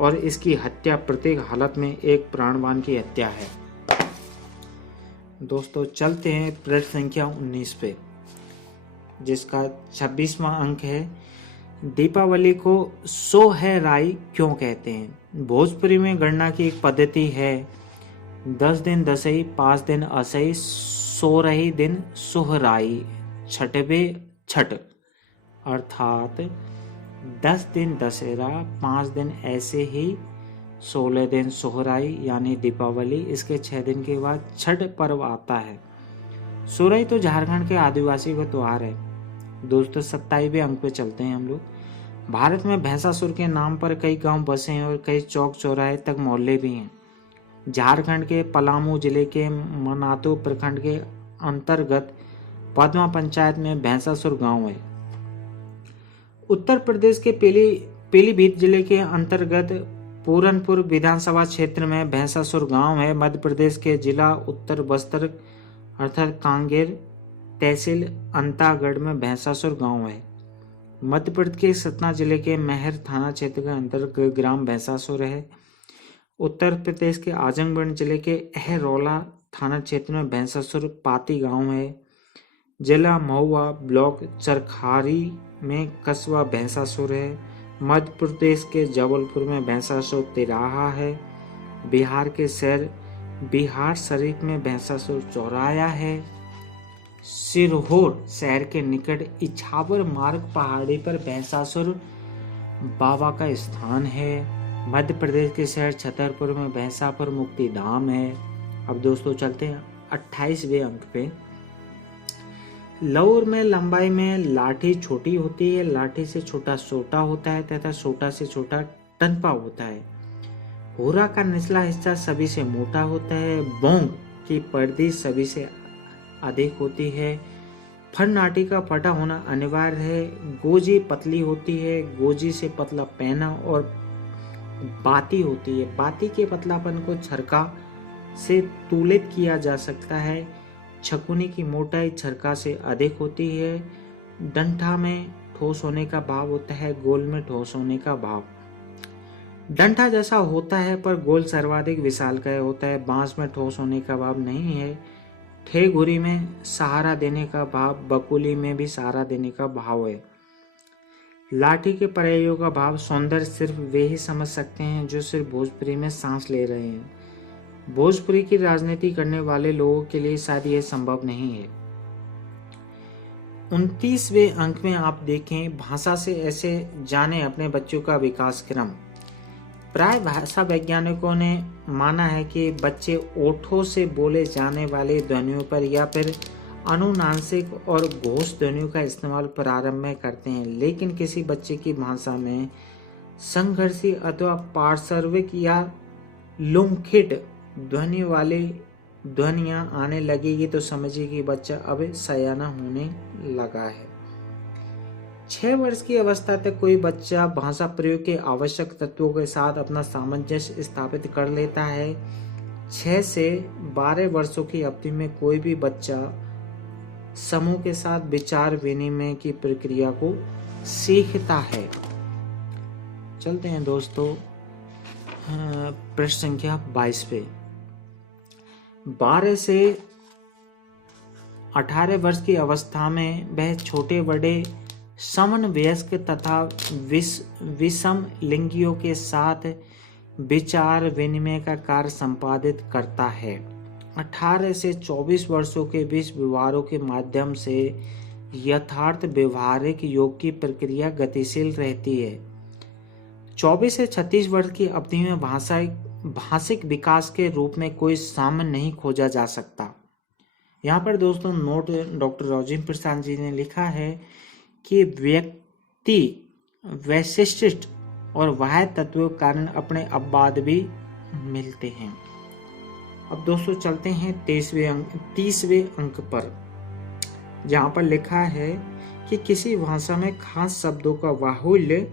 और इसकी हत्या प्रत्येक हालत में एक प्राणवान की हत्या है। दोस्तों चलते हैं प्रश्न संख्या 19 पे, जिसका 26वां अंक है। दीपावली को सोहराई क्यों कहते हैं। भोजपुरी में गणना की एक पद्धति है। 10 दिन दसई, 5 दिन असई, 16 दिन सोहराई, छठवे छठ अर्थात 10 दिन दशहरा, 5 दिन ऐसे ही, 16 दिन सोहराई यानी दीपावली। इसके 6 दिन के बाद छठ पर्व आता है। सोहराई तो झारखंड के आदिवासी का त्योहार है। दोस्तों 27वें अंक पे चलते हैं हम लोग। भारत में भैंसासुर के नाम पर कई गांव बसे हैं और कई चौक चौराहे तक मोहल्ले भी हैं। झारखंड के पलामू जिले के मनातू प्रखंड के अंतर्गत पद्मा पंचायत में भैंसासुर गांव है। उत्तर प्रदेश के पीलीभीत जिले के अंतर्गत पूरनपुर विधानसभा क्षेत्र में भैंसासुर गांव है। मध्य प्रदेश के जिला उत्तर बस्तर अर्थात कांगेर तहसील अंतागढ़ में भैंसासुर गांव है। मध्य प्रदेश के सतना जिले के महर थाना क्षेत्र के अंतर्गत ग्राम भैंसासुर है। उत्तर प्रदेश के आजमगढ़ जिले के अहरौला थाना क्षेत्र में भैंसासुर पाती गांव है। जिला महुआ ब्लॉक चरखारी में कस्बा भैंसासुर है। मध्य प्रदेश के जबलपुर में भैंसासुर तिराहा है। बिहार के शहर बिहार शरीफ में भैंसासुर चौराया है। सिरहोर शहर के निकट इछावर मार्ग पहाड़ी पर भैंसासुर बाबा का स्थान है। मध्य प्रदेश के शहर छतरपुर में भैंसापुर मुक्ति धाम है। अब दोस्तों चलते हैं 28वें अंक पे। लौर में लंबाई में लाठी छोटी होती है, लाठी से छोटा सोटा होता है तथा सोटा से छोटा टनपा होता है। होरा का निचला हिस्सा सभी से मोटा होता है। बोंग की पर्दी सभी से अधिक होती है। फर नाटी का फटा होना अनिवार्य है। गोजी पतली होती है, गोजी से पतला पैना और बाती होती है। बाती के पतलापन को छरका से तुलित किया जा सकता है। छकुनी की मोटाई छरका से अधिक होती है। डंठा में ठोस होने का भाव होता है, गोल में ठोस होने का भाव। डंठा जैसा होता है पर गोल सर्वाधिक विशालकाय होता है। बांस में ठोस होने का भाव नहीं है। ठेघुरी में सहारा देने का भाव, बकुली में भी सहारा देने का भाव है। लाठी के प्रयोग का भाव सौंदर्य सिर्फ वे ही समझ सकते हैं जो सिर्फ भोजपुरी में सांस ले रहे हैं। भोजपुरी की राजनीति करने वाले लोगों के लिए शायद यह संभव नहीं है। 29वें अंक में आप देखें, भाषा से ऐसे जाने अपने बच्चों का विकास क्रम। प्राय भाषा वैज्ञानिकों ने माना है कि बच्चे ओठों से बोले जाने वाले ध्वनियों पर या फिर अनुनासिक और घोष ध्वनियों का इस्तेमाल प्रारंभ में करते हैं, लेकिन किसी बच्चे की भाषा में संघर्षी अथवा पार्श्विक या लुमखिट ध्वनि वाली ध्वनियां आने लगेगी तो समझिए कि बच्चा अब सयाना होने लगा है। 6 वर्ष की अवस्था तक कोई बच्चा भाषा प्रयोग के आवश्यक तत्वों के साथ अपना सामंजस्य स्थापित कर लेता है। 6 से 12 वर्षों की अवधि में कोई भी बच्चा समूह के साथ विचार विनिमय की प्रक्रिया को सीखता है। चलते हैं दोस्तों प्रश्न संख्या 22 पे। 12 से 18 वर्ष की अवस्था में वह छोटे बड़े समवयस्क तथा विषम लिंगियों के साथ विचार विनिमय का कार्य संपादित करता है। 18 से 24 वर्षों के बीच व्यवहारों के माध्यम से यथार्थ व्यवहारिक योग की प्रक्रिया गतिशील रहती है। 24 से 36 वर्ष की अवधि में भाषिक विकास के रूप में कोई सामान्य नहीं खोजा जा सकता। यहाँ पर दोस्तों नोट डॉक्टर राजेंद्र प्रसाद जी ने लिखा है कि व्यक्ति वैशिष्ट और बाह्य तत्वों के कारण अपने अपवाद भी मिलते हैं। अब दोस्तों चलते हैं 30वें अंक पर, जहाँ पर लिखा है कि किसी भाषा में खास शब्दों का बाहुल्य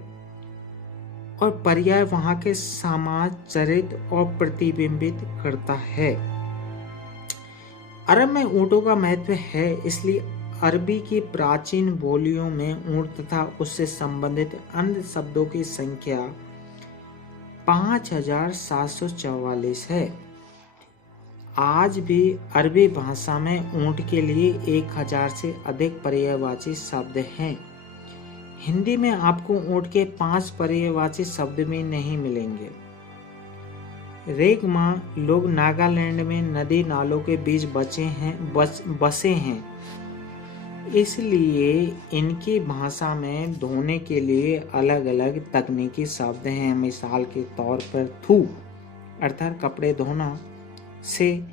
और पर्याय वहां के समाज चरित्र और प्रतिबिंबित करता है। अरब में ऊँटों का महत्व है, इसलिए अरबी की प्राचीन बोलियों में ऊँट तथा उससे संबंधित अन्य शब्दों की संख्या 5744 है। आज भी अरबी भाषा में ऊँट के लिए 1000 से अधिक पर्यायवाची शब्द हैं। हिंदी में आपको ऊँट के 5 पर्यायवाची शब्द भी नहीं मिलेंगे। रेगमा लोग नागालैंड में नदी नालों के बीच बसे हैं, इसलिए इनकी भाषा में धोने के लिए अलग अलग तकनीकी शब्द हैं। मिसाल के तौर पर थू अर्थात कपड़े धोना, से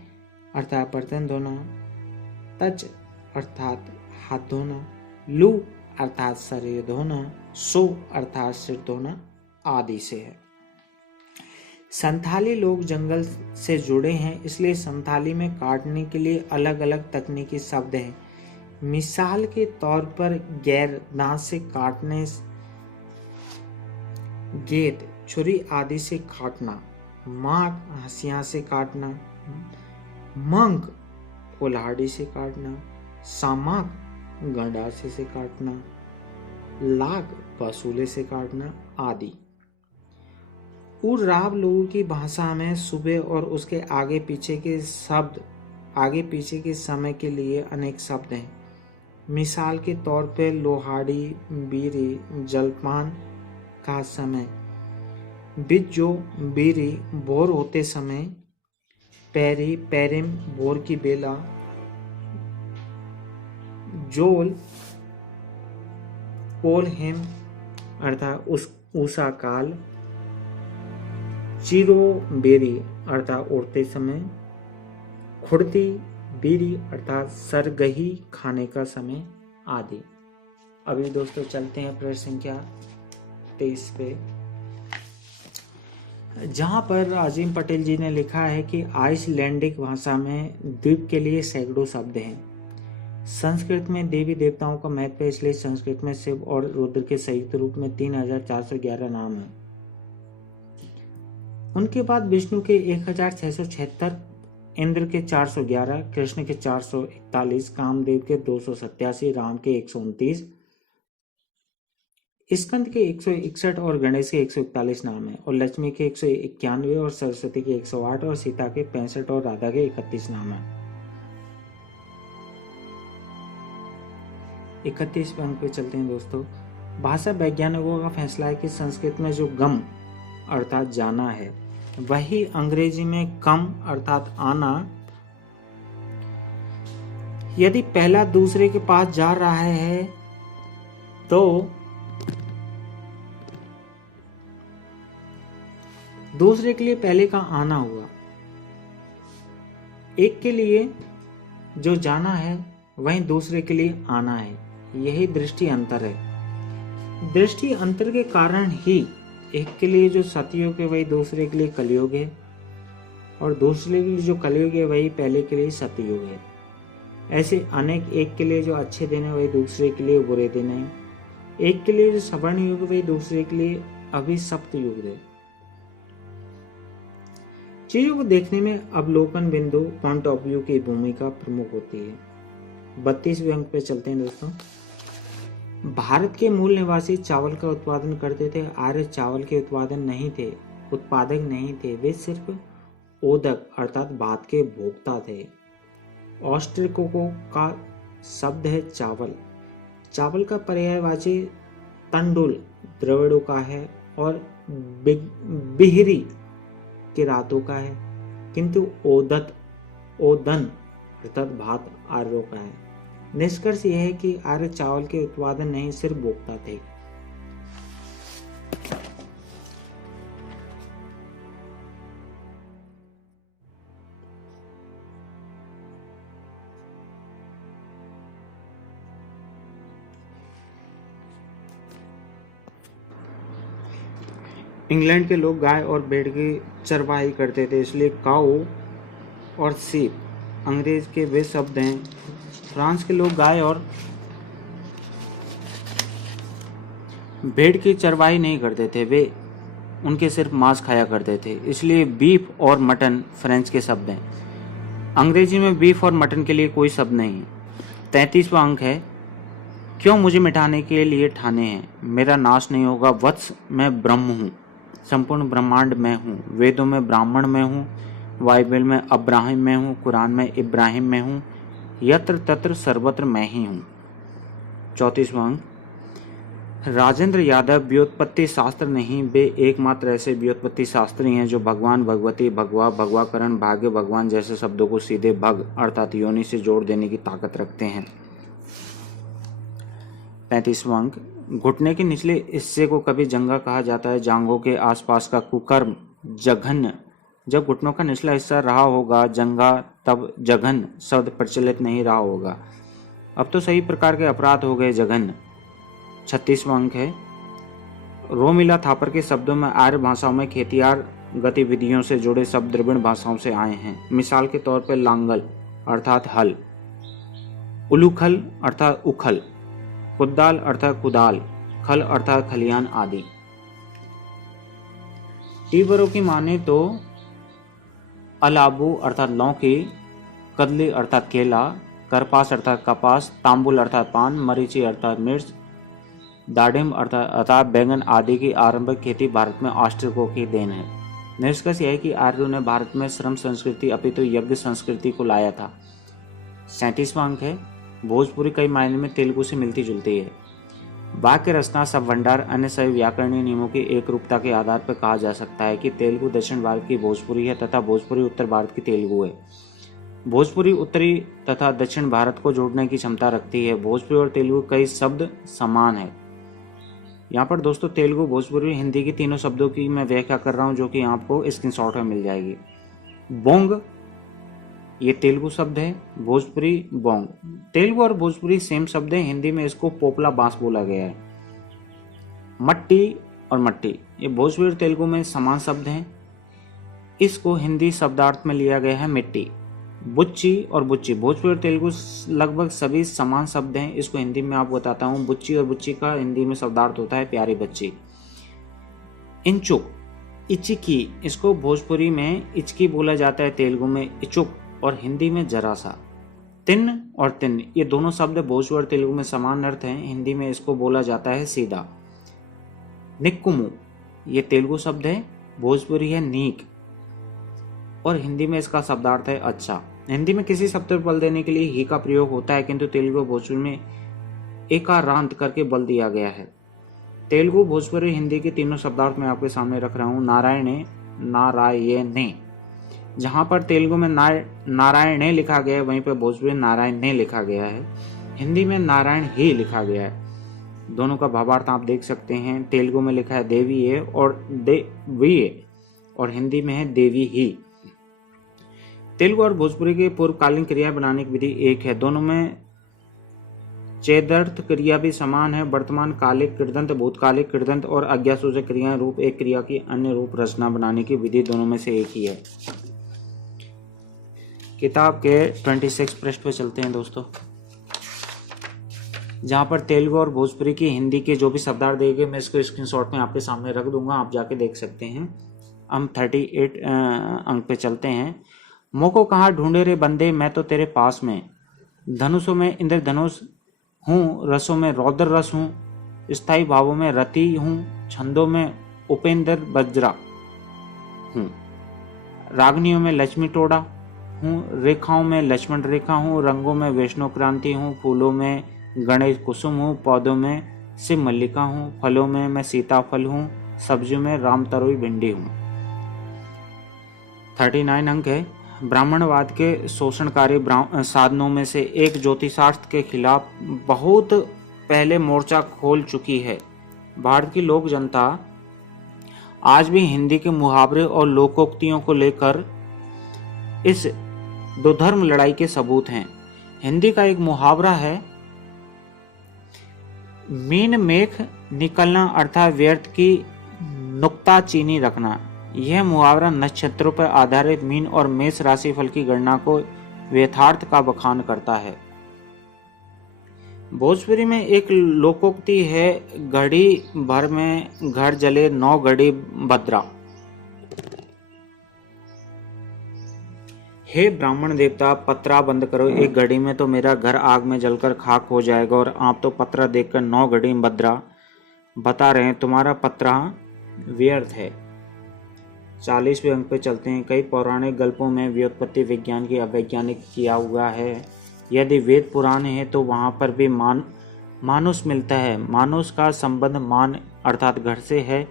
अर्थात बर्तन धोना, तच अर्थात हाथ धोना, लू अर्थात शरीर धोना, सो अर्थात सिर धोना आदि से है। संथाली लोग जंगल से जुड़े हैं, इसलिए संथाली में काटने के लिए अलग अलग तकनीकी शब्द हैं। मिसाल के तौर पर गैर दांत से काटने, गेंद छुरी आदि से काटना, माक हंसिया से काटना, मंक कुल्हाड़ी से काटना, सामाक गंडासे से काटना, लाग पसूले से काटना आदि। उराव लोगों की भाषा में सुबह और उसके आगे पीछे के समय के लिए अनेक शब्द हैं। मिसाल के तौर पर लोहाड़ी, बीरी, जलपान का समय, बिज्जो, बीरी, भोर होते समय, पैरी, पैरिम, भोर की बेला, जोल, पोल हेम अर्थात उषा काल, चिरो बेरी अर्थात उड़ते समय, खुड़ती बीरी अर्थात सरगही खाने का समय आदि। अभी दोस्तों चलते हैं प्रश्न संख्या 23 पे, जहां पर अजीम पटेल जी ने लिखा है कि आइसलैंडिक भाषा में द्वीप के लिए सैकड़ों शब्द हैं। संस्कृत में देवी देवताओं का महत्व है, इसलिए संस्कृत में शिव और रुद्र के संयुक्त रूप में 3411 नाम हैं। उनके बाद विष्णु के 1676, इंद्र के 411, कृष्ण के 441, कामदेव के 287, राम के 129, स्कंद के 161 और गणेश के 141 नाम है, और लक्ष्मी के 191 और सरस्वती के 108 और सीता के 65 और राधा के 31 नाम है। 31 अंक पे चलते हैं दोस्तों। भाषा वैज्ञानिकों का फैसला है कि संस्कृत में जो गम अर्थात जाना है, वही अंग्रेजी में कम अर्थात आना। यदि पहला दूसरे के पास जा रहा है तो दूसरे के लिए पहले का आना हुआ। एक के लिए जो जाना है वहीं दूसरे के लिए आना है, यही दृष्टि अंतर है। दृष्टि अंतर के कारण ही एक के लिए जो सतयुग है वही दूसरे के लिए कलयुग है, और दूसरे के लिए जो कलयुग है वही पहले के लिए सतयुग है। ऐसे अनेक एक के लिए जो अच्छे दिन है वही दूसरे के लिए बुरे दिन है। एक के लिए जो सवर्ण युग वही दूसरे के लिए अभिशप्त युग है। चीजों को देखने में अवलोकन बिंदु पॉइंट ऑफ व्यू की भूमिका प्रमुख होती है। 32वें अंक पे चलते हैं दोस्तों। भारत के मूल निवासी चावल का उत्पादन करते थे। आर्य चावल के उत्पादक नहीं थे, वे सिर्फ ओदक अर्थात भात के भोक्ता थे। ऑस्ट्रिकों का शब्द है चावल। चावल का पर्यायवाची तंडुल द्रविड़ों का है और बिहरी किरातों का है, किंतु ओदन अर्थात भात आर्यों का है। निष्कर्ष यह है कि आर्य चावल के उत्पादन नहीं सिर्फ भोक्ता थे। इंग्लैंड के लोग गाय और भेड़ की चरवाही करते थे, इसलिए काऊ और सीप अंग्रेज के वे शब्द हैं। फ्रांस के लोग गाय और भेड़ की चरवाही नहीं करते थे, वे उनके सिर्फ मांस खाया करते थे, इसलिए बीफ और मटन फ्रेंच के शब्द हैं। अंग्रेजी में बीफ और मटन के लिए कोई शब्द नहीं है। 33वां अंक है, क्यों मुझे मिटाने के लिए ठाने हैं, मेरा नाश नहीं होगा। वत्स मैं ब्रह्म हूँ, संपूर्ण ब्रह्मांड में हूँ। वेदों में ब्राह्मण में हूँ, बाइबल में अब्राहिम में हूँ, कुरान में इब्राहिम में हूँ, यत्र तत्र सर्वत्र मैं ही हूँ। 34वां अंक, राजेंद्र यादव व्युत्पत्ति शास्त्र नहीं, वे एकमात्र ऐसे व्युत्पत्ति शास्त्री हैं जो भगवान, भगवती, भगवा, भगवाकरण, भाग्य, भगवान जैसे शब्दों को सीधे भग अर्थात योनि से जोड़ देने की ताकत रखते हैं। 35वां अंक, घुटने के निचले हिस्से को कभी जंघा कहा जाता है। जांघों के आसपास का कुकर्म जघन्य। जब घुटनों का निचला हिस्सा रहा होगा जंघा, तब जघन्य शब्द प्रचलित नहीं रहा होगा। अब तो सही प्रकार के अपराध हो गए जघन्य। 36वां अंक है, रोमिला थापर के शब्दों में आर्य भाषाओं में खेतियार गतिविधियों से जुड़े शब्द द्रविड़ भाषाओं से आए हैं। मिसाल के तौर पर लांगल अर्थात हल, उलूखल अर्थात उखल, कुदाल अर्थात कुदाल, खल अर्थात खलियान आदि। टीबरों की माने तो अलाबू अर्थात लौकी, कदली अर्थात केला, करपास अर्थात कपास, तांबुल अर्थात पान, मरीची अर्थात मिर्च, दाडिम अर्थात बैंगन आदि की आरंभिक खेती भारत में ऑस्ट्रिकों की देन है। निष्कर्ष यह है कि आर्यों ने भारत में श्रम संस्कृति अपितु यज्ञ संस्कृति को लाया था। 37वां अंक है, भोजपुरी कई मायने में तेलुगु से मिलती जुलती है। वाक्य रचना, सब भंडार, अन्य सभी व्याकरणीय नियमों की एक रूपता के आधार पर कहा जा सकता है कि तेलुगु दक्षिण भारत की भोजपुरी है तथा भोजपुरी उत्तर भारत की तेलुगु है। भोजपुरी उत्तरी तथा दक्षिण भारत को जोड़ने की क्षमता रखती है। भोजपुरी और तेलुगु कई शब्द समान है। यहाँ पर दोस्तों तेलुगु, भोजपुरी, हिंदी की तीनों शब्दों की मैं व्याख्या कर रहा हूँ जो कि आपको स्क्रीनशॉट में मिल जाएगी। बोंग ये तेलुगु शब्द है, भोजपुरी बोंग। तेलुगु और भोजपुरी सेम शब्द है, हिंदी में इसको पोपला बांस बोला गया है। मट्टी और मट्टी ये भोजपुरी और तेलुगु में समान शब्द हैं, इसको हिंदी शब्दार्थ में लिया गया है मिट्टी। बुच्ची और बुच्ची भोजपुरी और तेलुगु लगभग सभी समान शब्द हैं, इसको हिंदी में आपको बताता हूँ। बुच्ची और बुच्ची का हिंदी में शब्दार्थ होता है प्यारी बच्ची। इंचुक, इचिकी, इसको भोजपुरी में इचकी बोला जाता है, तेलुगु में इचुक और हिंदी में जरा सा। तिन और तिन ये दोनों शब्द भोजपुरी और तेलुगु में समान अर्थ हैं, हिंदी में इसको बोला जाता है सीधा। निक्कुमु ये तेलुगु शब्द है, भोजपुरी है नीक और हिंदी में इसका शब्दार्थ है अच्छा। हिंदी में किसी शब्द पर बल देने के लिए ही का प्रयोग होता है, किंतु तेलुगु और भोजपुरी में एकारांत करके बल दिया गया है। तेलुगु, भोजपुरी, हिंदी के तीनों शब्दार्थ मैं आपके सामने रख रहा हूँ। नारायणे, नारायणे, जहां पर तेलुगु में नारायणे लिखा गया है वहीं पर भोजपुरी नारायणे लिखा गया है। हिंदी में नारायण ही लिखा गया है। दोनों का भावार्थ आप देख सकते हैं। तेलुगु में लिखा है देवी है और देवी और हिंदी में है देवी ही। तेलुगु और भोजपुरी के पूर्वकालीन क्रिया बनाने की विधि एक है, दोनों में चेदर्थ क्रिया भी समान है। वर्तमान कालिक कृदंत, भूतकालिक कृदंत और आज्ञासूचक क्रिया रूप एक क्रिया की अन्य रूप रचना बनाने की विधि दोनों में से एक ही है। किताब के 26 पृष्ठ पे चलते हैं दोस्तों, जहां पर तेलुगु और भोजपुरी की हिंदी के जो भी शब्दार्थ दिए गए मैं इसको स्क्रीनशॉट में आपके सामने रख दूंगा, आप जाके देख सकते हैं। हम 38 अंक पे चलते हैं। मोको कहाँ ढूंढे रे बंदे, मैं तो तेरे पास में। धनुषों में इंद्रधनुष हूँ, रसों में रौद्र रस हूँ, स्थायी भावों में रति हूँ, छंदों में उपेंद्र वज्रा हूँ, रागनियों में लक्ष्मी टोड़ा हूँ, रेखाओं में लक्ष्मण रेखा हूँ, रंगों में वैष्णव क्रांति हूँ, फूलों में गणेश कुसुम हूँ, पौधों में शिव मल्लिका हूँ, फलों में मैं सीताफल हूँ, सब्जियों में राम तरोई भिंडी हूँ। 39 अंक है। ब्राह्मणवाद के शोषणकारी साधनों में से एक ज्योतिषास्त्र के खिलाफ बहुत पहले मोर्चा खोल चुकी है। भारत की लोक जनता आज भी हिंदी के मुहावरे और लोकोक्तियों को लेकर इस दो धर्म लड़ाई के सबूत हैं। हिंदी का एक मुहावरा है, मीन मेख निकलना अर्थात व्यर्थ की नुक्ताचीनी रखना। यह मुहावरा नक्षत्रों पर आधारित मीन और मेष राशिफल की गणना को यथार्थ का बखान करता है। भोजपुरी में एक लोकोक्ति है, घड़ी भर में घर जले 9 घड़ी भद्रा। हे ब्राह्मण देवता, पतरा बंद करो, एक घड़ी में तो मेरा घर आग में जलकर खाक हो जाएगा और आप तो पतरा देखकर 9 घड़ी भद्रा बता रहे हैं, तुम्हारा पतरा व्यर्थ है। 40वें अंक पे चलते हैं। कई पौराणिक गल्पों में व्युत्पत्ति विज्ञान की अवैज्ञानिक किया हुआ है। यदि वेद पुराण है तो वहाँ पर भी मानुष मिलता है। मानुष का संबंध मान अर्थात घर से है।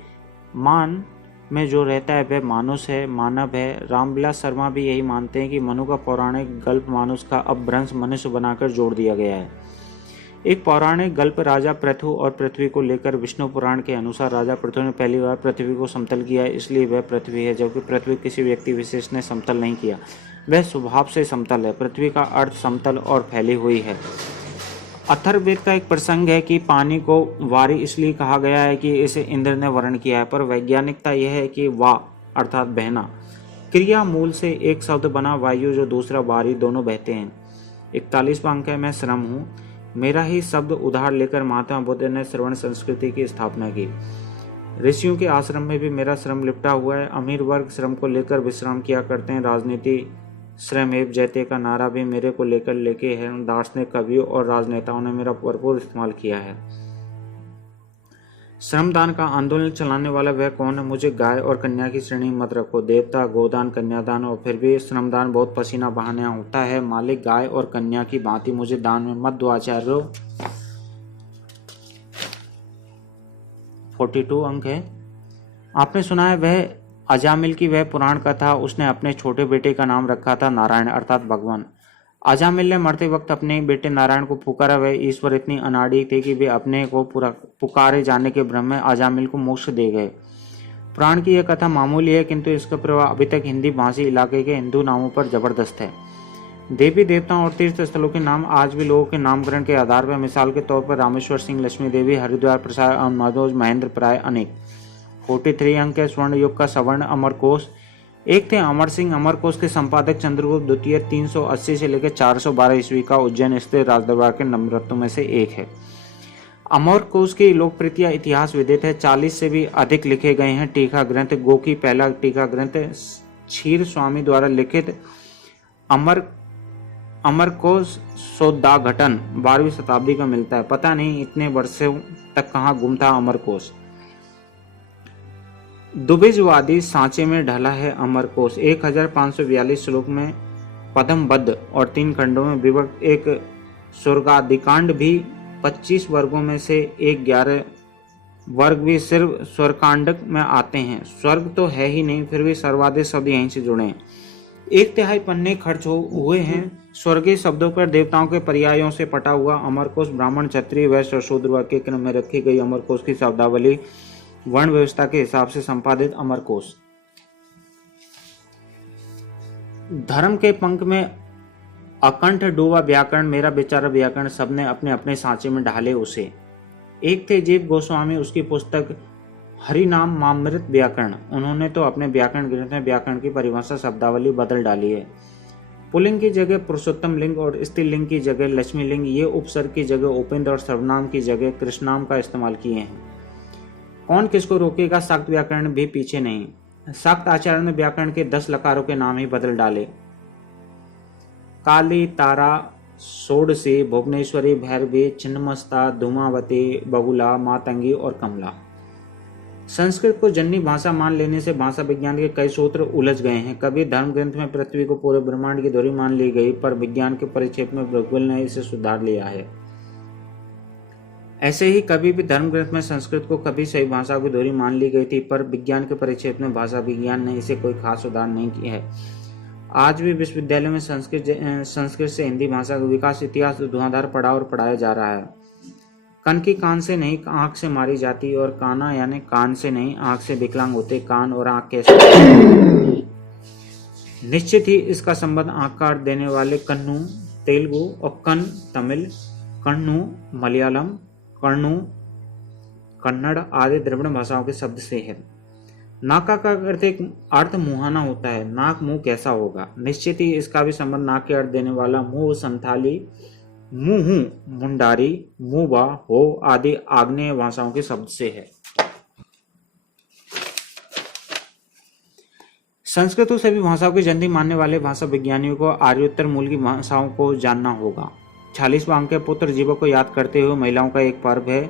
मान में जो रहता है वह मानुष है, मानव है। रामविलास शर्मा भी यही मानते हैं कि मनु का पौराणिक गल्प मानुष का अपभ्रंश मनुष्य बनाकर जोड़ दिया गया है। एक पौराणिक गल्प राजा पृथु और पृथ्वी को लेकर विष्णु पुराण के अनुसार राजा पृथु ने पहली बार पृथ्वी को समतल किया, इसलिए वह पृथ्वी है, जबकि पृथ्वी किसी व्यक्ति विशेष ने समतल नहीं किया, वह स्वभाव से समतल है। पृथ्वी का अर्थ समतल और फैली हुई है। अथर्ववेद का एक प्रसंग है कि पानी को वारी इसलिए कहा गया है कि इसे इंद्र ने वर्ण किया है, पर वैज्ञानिकता यह है कि वा अर्थात बहना क्रिया मूल से एक शब्द बना वायु जो दूसरा वारी दोनों बहते हैं। 41वां अंक है। मैं श्रम हूँ। मेरा ही शब्द उधार लेकर महात्मा बुद्ध ने श्रवण संस्कृति की स्थापना की। ऋषियों के आश्रम में भी मेरा श्रम लिपटा हुआ है। अमीर वर्ग श्रम को लेकर विश्राम किया करते हैं। राजनीति श्रमेव जयते का नारा भी मेरे को लेके है। दार्शनिक कवियों और राजनेताओं ने मेरा भरपूर इस्तेमाल किया है। श्रमदान का आंदोलन चलाने वाला वह कौन है? मुझे गाय और कन्या की श्रेणी मत रखो। देवता, गोदान, कन्यादान और फिर भी श्रमदान बहुत पसीना बहाने होता है। मालिक, गाय और कन्या की भांति मुझे दान में मत दो आचार्यों। 42 अंक है। आपने सुना है वह अजामिल की वह पुराण कथा, उसने अपने छोटे बेटे का नाम रखा था नारायण अर्थात भगवान। अजामिल ने मरते वक्त अपने बेटे नारायण को पुकारा। वह ईश्वर इतनी अनाड़ी थे कि वे अपने को पुकारे जाने के भ्रम में अजामिल को मोक्ष दे गए। पुराण की यह कथा मामूली है, किंतु इसका प्रभाव अभी तक हिंदी भाषी इलाके के हिंदू नामों पर जबरदस्त है। देवी देवताओं और तीर्थ स्थलों के नाम आज भी लोगों के नामकरण के आधार पर, मिसाल के तौर पर रामेश्वर सिंह, लक्ष्मी देवी, हरिद्वार प्रसाद, मनोज, महेंद्र प्राय अनेक। 43 अंक है। स्वर्ण युग का सवर्ण अमरकोश। एक थे अमर सिंह। अमरकोश के संपादक चंद्रगुप्त द्वितीय 380 से लेकर 412 ईस्वी का उज्जैन स्थित राजदरबार के नवरत्नों में से एक है। अमरकोश की लोकप्रियता इतिहास विदित है। 40 से भी अधिक लिखे गए हैं। टीका ग्रंथ गो की पहला टीका ग्रंथ क्षीर स्वामी द्वारा लिखित अमरकोश सौदाघटन 12वीं शताब्दी का मिलता है। पता नहीं इतने वर्षों तक कहाँ गुम था अमरकोश। दुबिजवादी सांचे में ढला है अमरकोश। 1542 श्लोक में पद्मबद्ध और 3 खंडों में विभक्त एक स्वर्गाधिकांड भी 25 वर्गों में से 11 वर्ग भी सिर्फ स्वर्गांड में आते हैं। स्वर्ग तो है ही नहीं, फिर भी सर्वाधिक शब्द यहीं से जुड़े हैं। 1/3 पन्ने खर्च हुए हैं स्वर्गीय शब्दों पर। देवताओं के पर्यायों से पटा हुआ अमरकोश ब्राह्मण, क्षत्रिय, वैश्य और शूद्र वर्ग के क्रम में रखी गई अमरकोश की शब्दावली वर्ण व्यवस्था के हिसाब से संपादित अमरकोश। धर्म के पंख में अकंठ डूबा व्याकरण, मेरा बेचारा व्याकरण, सबने अपने अपने सांचे में ढाले उसे। एक थे जीव गोस्वामी, उसकी पुस्तक हरिनाम मामृत व्याकरण। उन्होंने तो अपने व्याकरण ग्रंथ में व्याकरण की परिभाषा शब्दावली बदल डाली है। पुल्लिंग की जगह पुरुषोत्तम लिंग और स्त्रीलिंग की जगह लक्ष्मी लिंग, ये उपसर्ग की जगह उपेंद्र और सर्वनाम की जगह कृष्णाम का इस्तेमाल किए हैं। कौन किसको रोकेगा, सख्त व्याकरण भी पीछे नहीं। शाक्त आचार्य ने व्याकरण के 10 लकारों के नाम ही बदल डाले। काली, तारा, षोडशी, भुवनेश्वरी, भैरवी, छिन्नमस्ता, धूमावती, बगुला, मातंगी और कमला। संस्कृत को जननी भाषा मान लेने से भाषा विज्ञान के कई सूत्र उलझ गए हैं। कभी धर्म ग्रंथ में पृथ्वी को पूरे ब्रह्मांड की धुरी मान ली गई, पर विज्ञान के परिक्षेप में भूगोल ने इसे सुधार लिया है। ऐसे ही कभी भी धर्म ग्रंथ में संस्कृत को कभी सही भाषा की धुरी मान ली गई थी, पर विज्ञान के परिक्षेप में भाषा विज्ञान ने इसे कोई खास सुधार नहीं किया है। आज भी विश्वविद्यालयों में संस्कृत से हिंदी भाषा का विकास इतिहास धुआंधार पड़ा और पढ़ाया जा रहा है। कन की कान से नहीं आंख से मारी जाती, और काना यानी कान से नहीं आंख से विकलांग होते कान और आंख कैसे। निश्चित ही इसका संबंध आंख का अर्थ देने वाले कन्नू तेलुगु और कन तमिल, कन्नू मलयालम, कर्णु कन्नड़ आदि द्रविड़ भाषाओं के शब्द से है। नाका का अर्थ मुहाना होता है। नाक मुंह कैसा होगा। निश्चित ही इसका भी संबंध नाक के अर्थ देने वाला मुंह संथाली, मुंहू मुंडारी, मुंबा हो आदि आग्नेय भाषाओं के शब्द से है। संस्कृत को सभी भाषाओं की जननी मानने वाले भाषा विज्ञानियों को आर्योत्तर मूल की भाषाओं को जानना होगा। 40वां अंक है पुत्र जीवों को याद करते हुए महिलाओं का एक पर्व है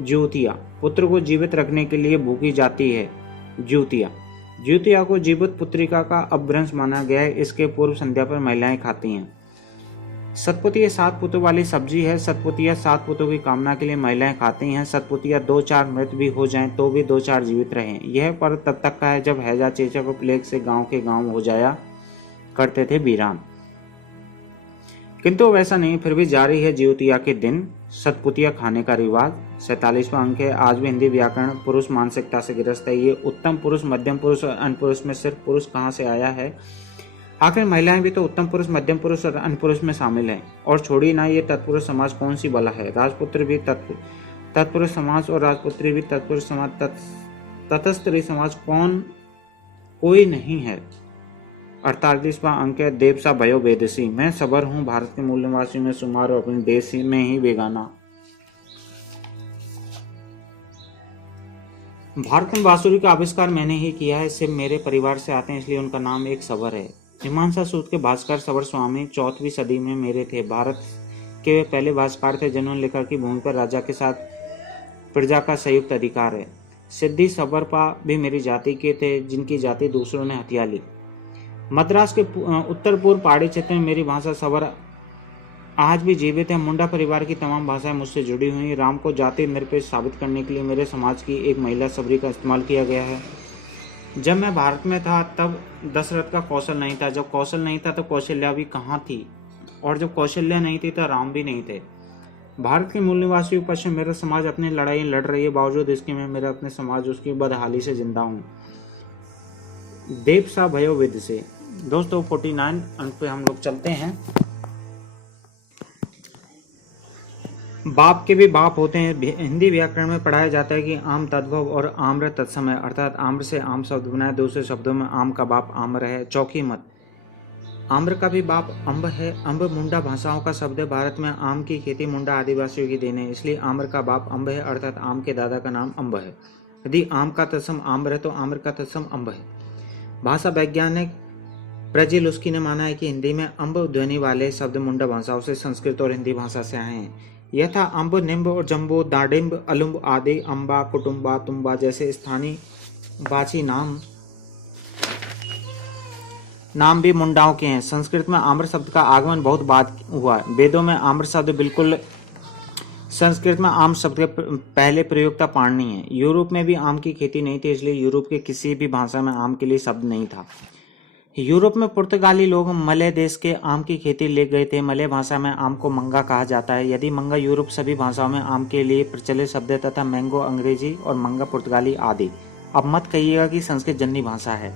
ज्योतिया। पुत्र को जीवित रखने के लिए भूखी जाती है ज्योतिया। ज्योतिया को जीवित पुत्रिका का अपभ्रंश माना गया है। इसके पूर्व संध्या पर महिलाएं खाती हैं। सतपुतिया 7 पुत्रों वाली सब्जी है। सतपुतिया 7 पुत्रों की कामना के लिए महिलाएं खाती हैं। सतपुतिया 2-4 मृत भी हो जाएं तो भी 2-4 जीवित रहें। यह पर्व तब तक का है जब हैजा चेचक और प्लेग से गांव के गांव हो जाया करते थे वीरान, किंतु वैसा नहीं, फिर भी जारी है ज्योतिया के दिन सतपुतिया खाने का रिवाज। 47वां अंक है आज भी हिंदी व्याकरण पुरुष मानसिकता से ग्रस्त है। ये उत्तम पुरुष, मध्यम पुरुष और अनपुरुष में सिर्फ पुरुष कहाँ से आया है। आखिर महिलाएं भी तो उत्तम पुरुष, मध्यम पुरुष और अनपुरुष में शामिल हैं। और छोड़ी ना, ये तत्पुरुष समाज कौन सी बला है। राजपुत्र भी तत्पुरुष समाज और राजपुत्री भी तत्पुरुष समाज, तटस्त्री समाज कोई नहीं है। 48वां अंक है देवसा भयो वेदसी। मैं सबर हूँ भारत के मूल निवासी में शुमार और अपने देश में ही बेगाना। भारत में बांसुरी का आविष्कार मैंने ही किया है। सिर्फ मेरे परिवार से आते हैं इसलिए उनका नाम एक सबर है। मीमांसा सूत्र के भास्कर सबर स्वामी 4वीं सदी में मेरे थे। भारत के वे पहले भास्कर थे जिन्होंने लिखा कि भूमि पर राजा के साथ प्रजा का संयुक्त अधिकार है। सिद्धि सबरपा भी मेरी जाति के थे जिनकी जाति दूसरों ने हथिया ली। मद्रास के उत्तर पूर्व पहाड़ी क्षेत्र में मेरी भाषा सबर आज भी जीवित है। मुंडा परिवार की तमाम भाषाएं मुझसे जुड़ी हुई। राम को जाति निरपेक्ष साबित करने के लिए मेरे समाज की एक महिला सबरी का इस्तेमाल किया गया है। जब मैं भारत में था तब दशरथ का कौशल नहीं था। जब कौशल नहीं था तो कौशल्या भी कहाँ थी, और जब कौशल्या नहीं थी तो राम भी नहीं थे। भारत के मूल निवासी पश्चिम मेरा समाज अपनी लड़ाई लड़ रही है, बावजूद इसके मैं मेरा अपने समाज उसकी बदहाली से जिंदा हूँ। देव सा भयो विद से। दोस्तों 49 अंक पे हम लोग चलते हैं। बाप के भी बाप होते हैं। हिंदी व्याकरण में पढ़ाया जाता है कि आम तद्भव और आम्र तत्समय, अर्थात आम्र से आम शब्द बनाए। दूसरे शब्दों में आम का बाप आम्र है। चौकी मत, आम्र का भी बाप अम्ब है। अम्ब मुंडा भाषाओं का शब्द है। भारत में आम की खेती मुंडा आदिवासियों की देन है, इसलिए आम्र का बाप अम्ब है, अर्थात आम के दादा का नाम अम्ब है। यदि आम का तत्सम आम्र है तो आम्र का तत्सम अम्ब है। भाषा वैज्ञानिक प्रजिलुस्की ने माना है कि हिंदी में अम्ब ध्वनि वाले शब्द मुंडा भाषाओं से संस्कृत और हिंदी भाषा से आए हैं। यथा अम्ब, निम्ब और जम्बो, दाडिम्ब, अलुम्ब आदि अम्बा, कुटुम्बा, तुम्बा जैसे स्थानीय बाची नाम भी मुंडाओं के हैं। संस्कृत में आम्र शब्द का आगमन बहुत बाद हुआ है। वेदों में आम्र शब्द बिल्कुल संस्कृत में आम शब्द के पहले प्रयोक्ता पाणिनि है। यूरोप में भी आम की खेती नहीं थी, इसलिए यूरोप के किसी भी भाषा में आम के लिए शब्द नहीं था। यूरोप में पुर्तगाली लोग मलय देश के आम की खेती ले गए थे। मलय भाषा में आम को मंगा कहा जाता है। यदि मंगा यूरोप सभी भाषाओं में आम के लिए प्रचलित शब्द है तथा मैंगो अंग्रेजी और मंगा पुर्तगाली आदि। अब मत कहिएगा कि संस्कृत जननी भाषा है।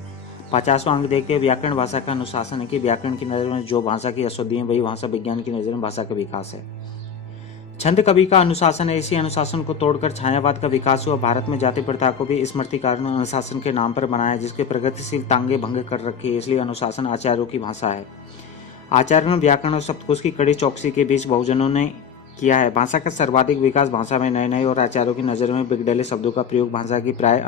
50वां अंक देखते हैं व्याकरण भाषा का अनुशासन है कि व्याकरण की नज़र में जो भाषा की अशुद्धि है वही भाषा विज्ञान की नज़र में भाषा का विकास है। छंद कवि का अनुशासन है। इसी अनुशासन को तोड़कर छायावाद का विकास हुआ। भारत में जाति प्रथा को भी स्मृतिकार ने अनुशासन के नाम पर बनाया, जिसके प्रगतिशील तांगे भंग कर रखी है, इसलिए अनुशासन आचार्यों की भाषा है। आचार्यों ने व्याकरण और शब्दकोश की कड़ी चौकसी के बीच बहुजनों ने किया है। भाषा का सर्वाधिक विकास भाषा में नए नए और आचार्यों की नज़र में बिगड़ेले शब्दों का प्रयोग भाषा की प्राय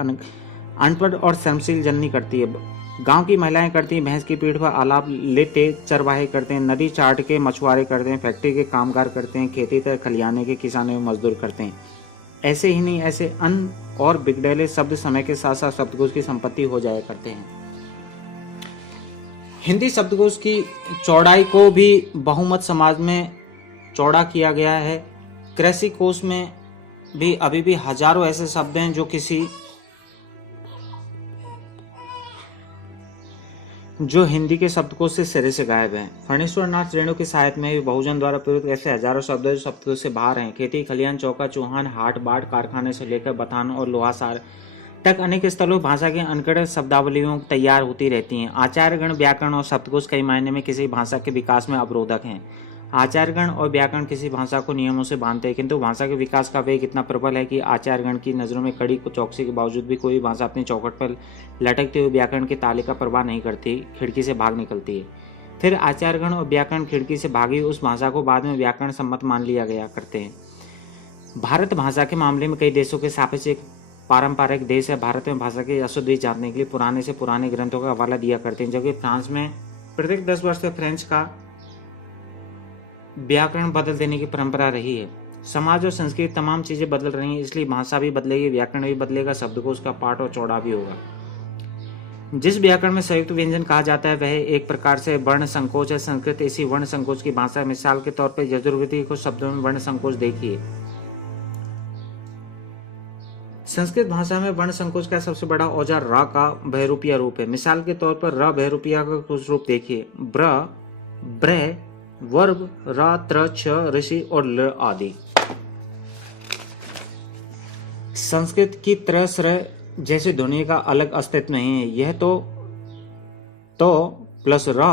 अनपढ़ और शर्मशील जननी करती है। गांव की महिलाएं करती हैं भैंस की पीठ पर आलाप, लेटे चरवाहे करते हैं, नदी चाट के मछुआरे करते हैं, फैक्ट्री के कामगार करते हैं, खेती तक खलियाने के किसानों में मजदूर करते हैं। ऐसे ही नहीं, ऐसे अन्य और बिगड़ैले शब्द समय के साथ साथ शब्दकोश की संपत्ति हो जाया करते हैं। हिंदी शब्दकोश की चौड़ाई को भी बहुमत समाज में चौड़ा किया गया है। कृषि कोश में भी अभी भी हजारों ऐसे शब्द हैं जो हिंदी के शब्दकोश से सिरे से गायब हैं। फणीश्वर नाथ रेणु के साहित्य में भी बहुजन द्वारा प्रयुक्त ऐसे हजारों शब्द जो शब्दकोश से बाहर हैं। खेती, खलियान, चौका, चौहान, हाट बाट, कारखाने से लेकर बथान और लोहासार तक अनेक स्थलों भाषा की अनगढ़ शब्दावलियों तैयार होती रहती हैं। आचार्यगण, व्याकरण और शब्दकोश कई मायने में किसी भाषा के विकास में अवरोधक हैं। आचार्यगण और व्याकरण किसी भाषा को नियमों से बांधते हैं, किंतु भाषा के विकास का वेग इतना प्रबल है कि आचार्यगण की नज़रों में कड़ी चौकसी के बावजूद भी कोई भाषा अपनी चौखट पर लटकते हुए व्याकरण के ताले का परवाह नहीं करती, खिड़की से भाग निकलती है। फिर आचार्यगण और व्याकरण खिड़की से भागी उस भाषा को बाद में व्याकरण सम्मत मान लिया गया करते हैं। भारत भाषा के मामले में कई देशों के सापेक्ष एक पारंपरिक देश है। भारत में भाषा की अशुद्धि जानने के लिए पुराने से पुराने ग्रंथों का हवाला दिया करते हैं, जबकि फ्रांस में प्रत्येक 10 वर्ष से फ्रेंच का व्याकरण बदल देने की परंपरा रही है। समाज और संस्कृति तमाम चीजें बदल रही हैं, इसलिए भाषा भी बदलेगी, व्याकरण भी बदलेगा, शब्दकोश का पाठ और चौड़ा भी होगा। जिस व्याकरण में संयुक्त व्यंजन कहा जाता है वह एक प्रकार से वर्ण संकोच है। संस्कृत इसी वर्ण संकोच की भाषा है। मिसाल के तौर पर यजुर्वेद को शब्दों में वर्ण संकोच देखिए। संस्कृत भाषा में वर्ण संकोच का सबसे बड़ा औजार र का बहुरूपिया रूप है। मिसाल के तौर पर र बहुरूपिया का कुछ रूप देखिए। ब्र, ब्र, वर्ब, रा, त्र, छ, ऋषि और ल आदि। संस्कृत की त्र, स्र जैसी ध्वनि का अलग अस्तित्व नहीं है। यह तो प्लस रा,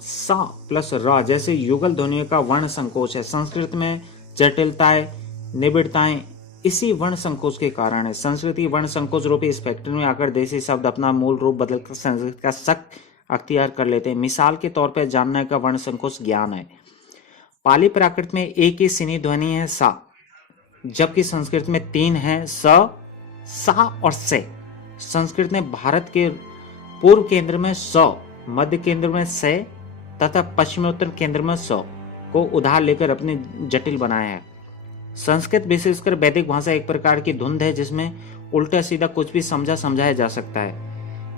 सा प्लस रा जैसे युगल ध्वनियों का वर्ण संकोच है। संस्कृत में जटिलताएं, निबिड़ताएं इसी वर्ण संकोच के कारण है। संस्कृत की वर्ण संकोच रूपी स्पेक्ट्रम में आकर देसी शब्द अपना मूल रूप बदलकर संस्कृत का शक अख्तियार कर लेते हैं। मिसाल के तौर पर जानने का वर्ण संकोच ज्ञान है। पाली प्राकृत में एक ही सिनी ध्वनि है सा, जबकि संस्कृत में 3 है स, सा और से। संस्कृत ने भारत के पूर्व केंद्र में स, मध्य केंद्र में से तथा पश्चिमोत्तर केंद्र में स को उधार लेकर अपनी जटिल बनाया है। संस्कृत विशेषकर वैदिक भाषा एक प्रकार की धुंध है जिसमें उल्टा सीधा कुछ भी समझाया जा सकता है।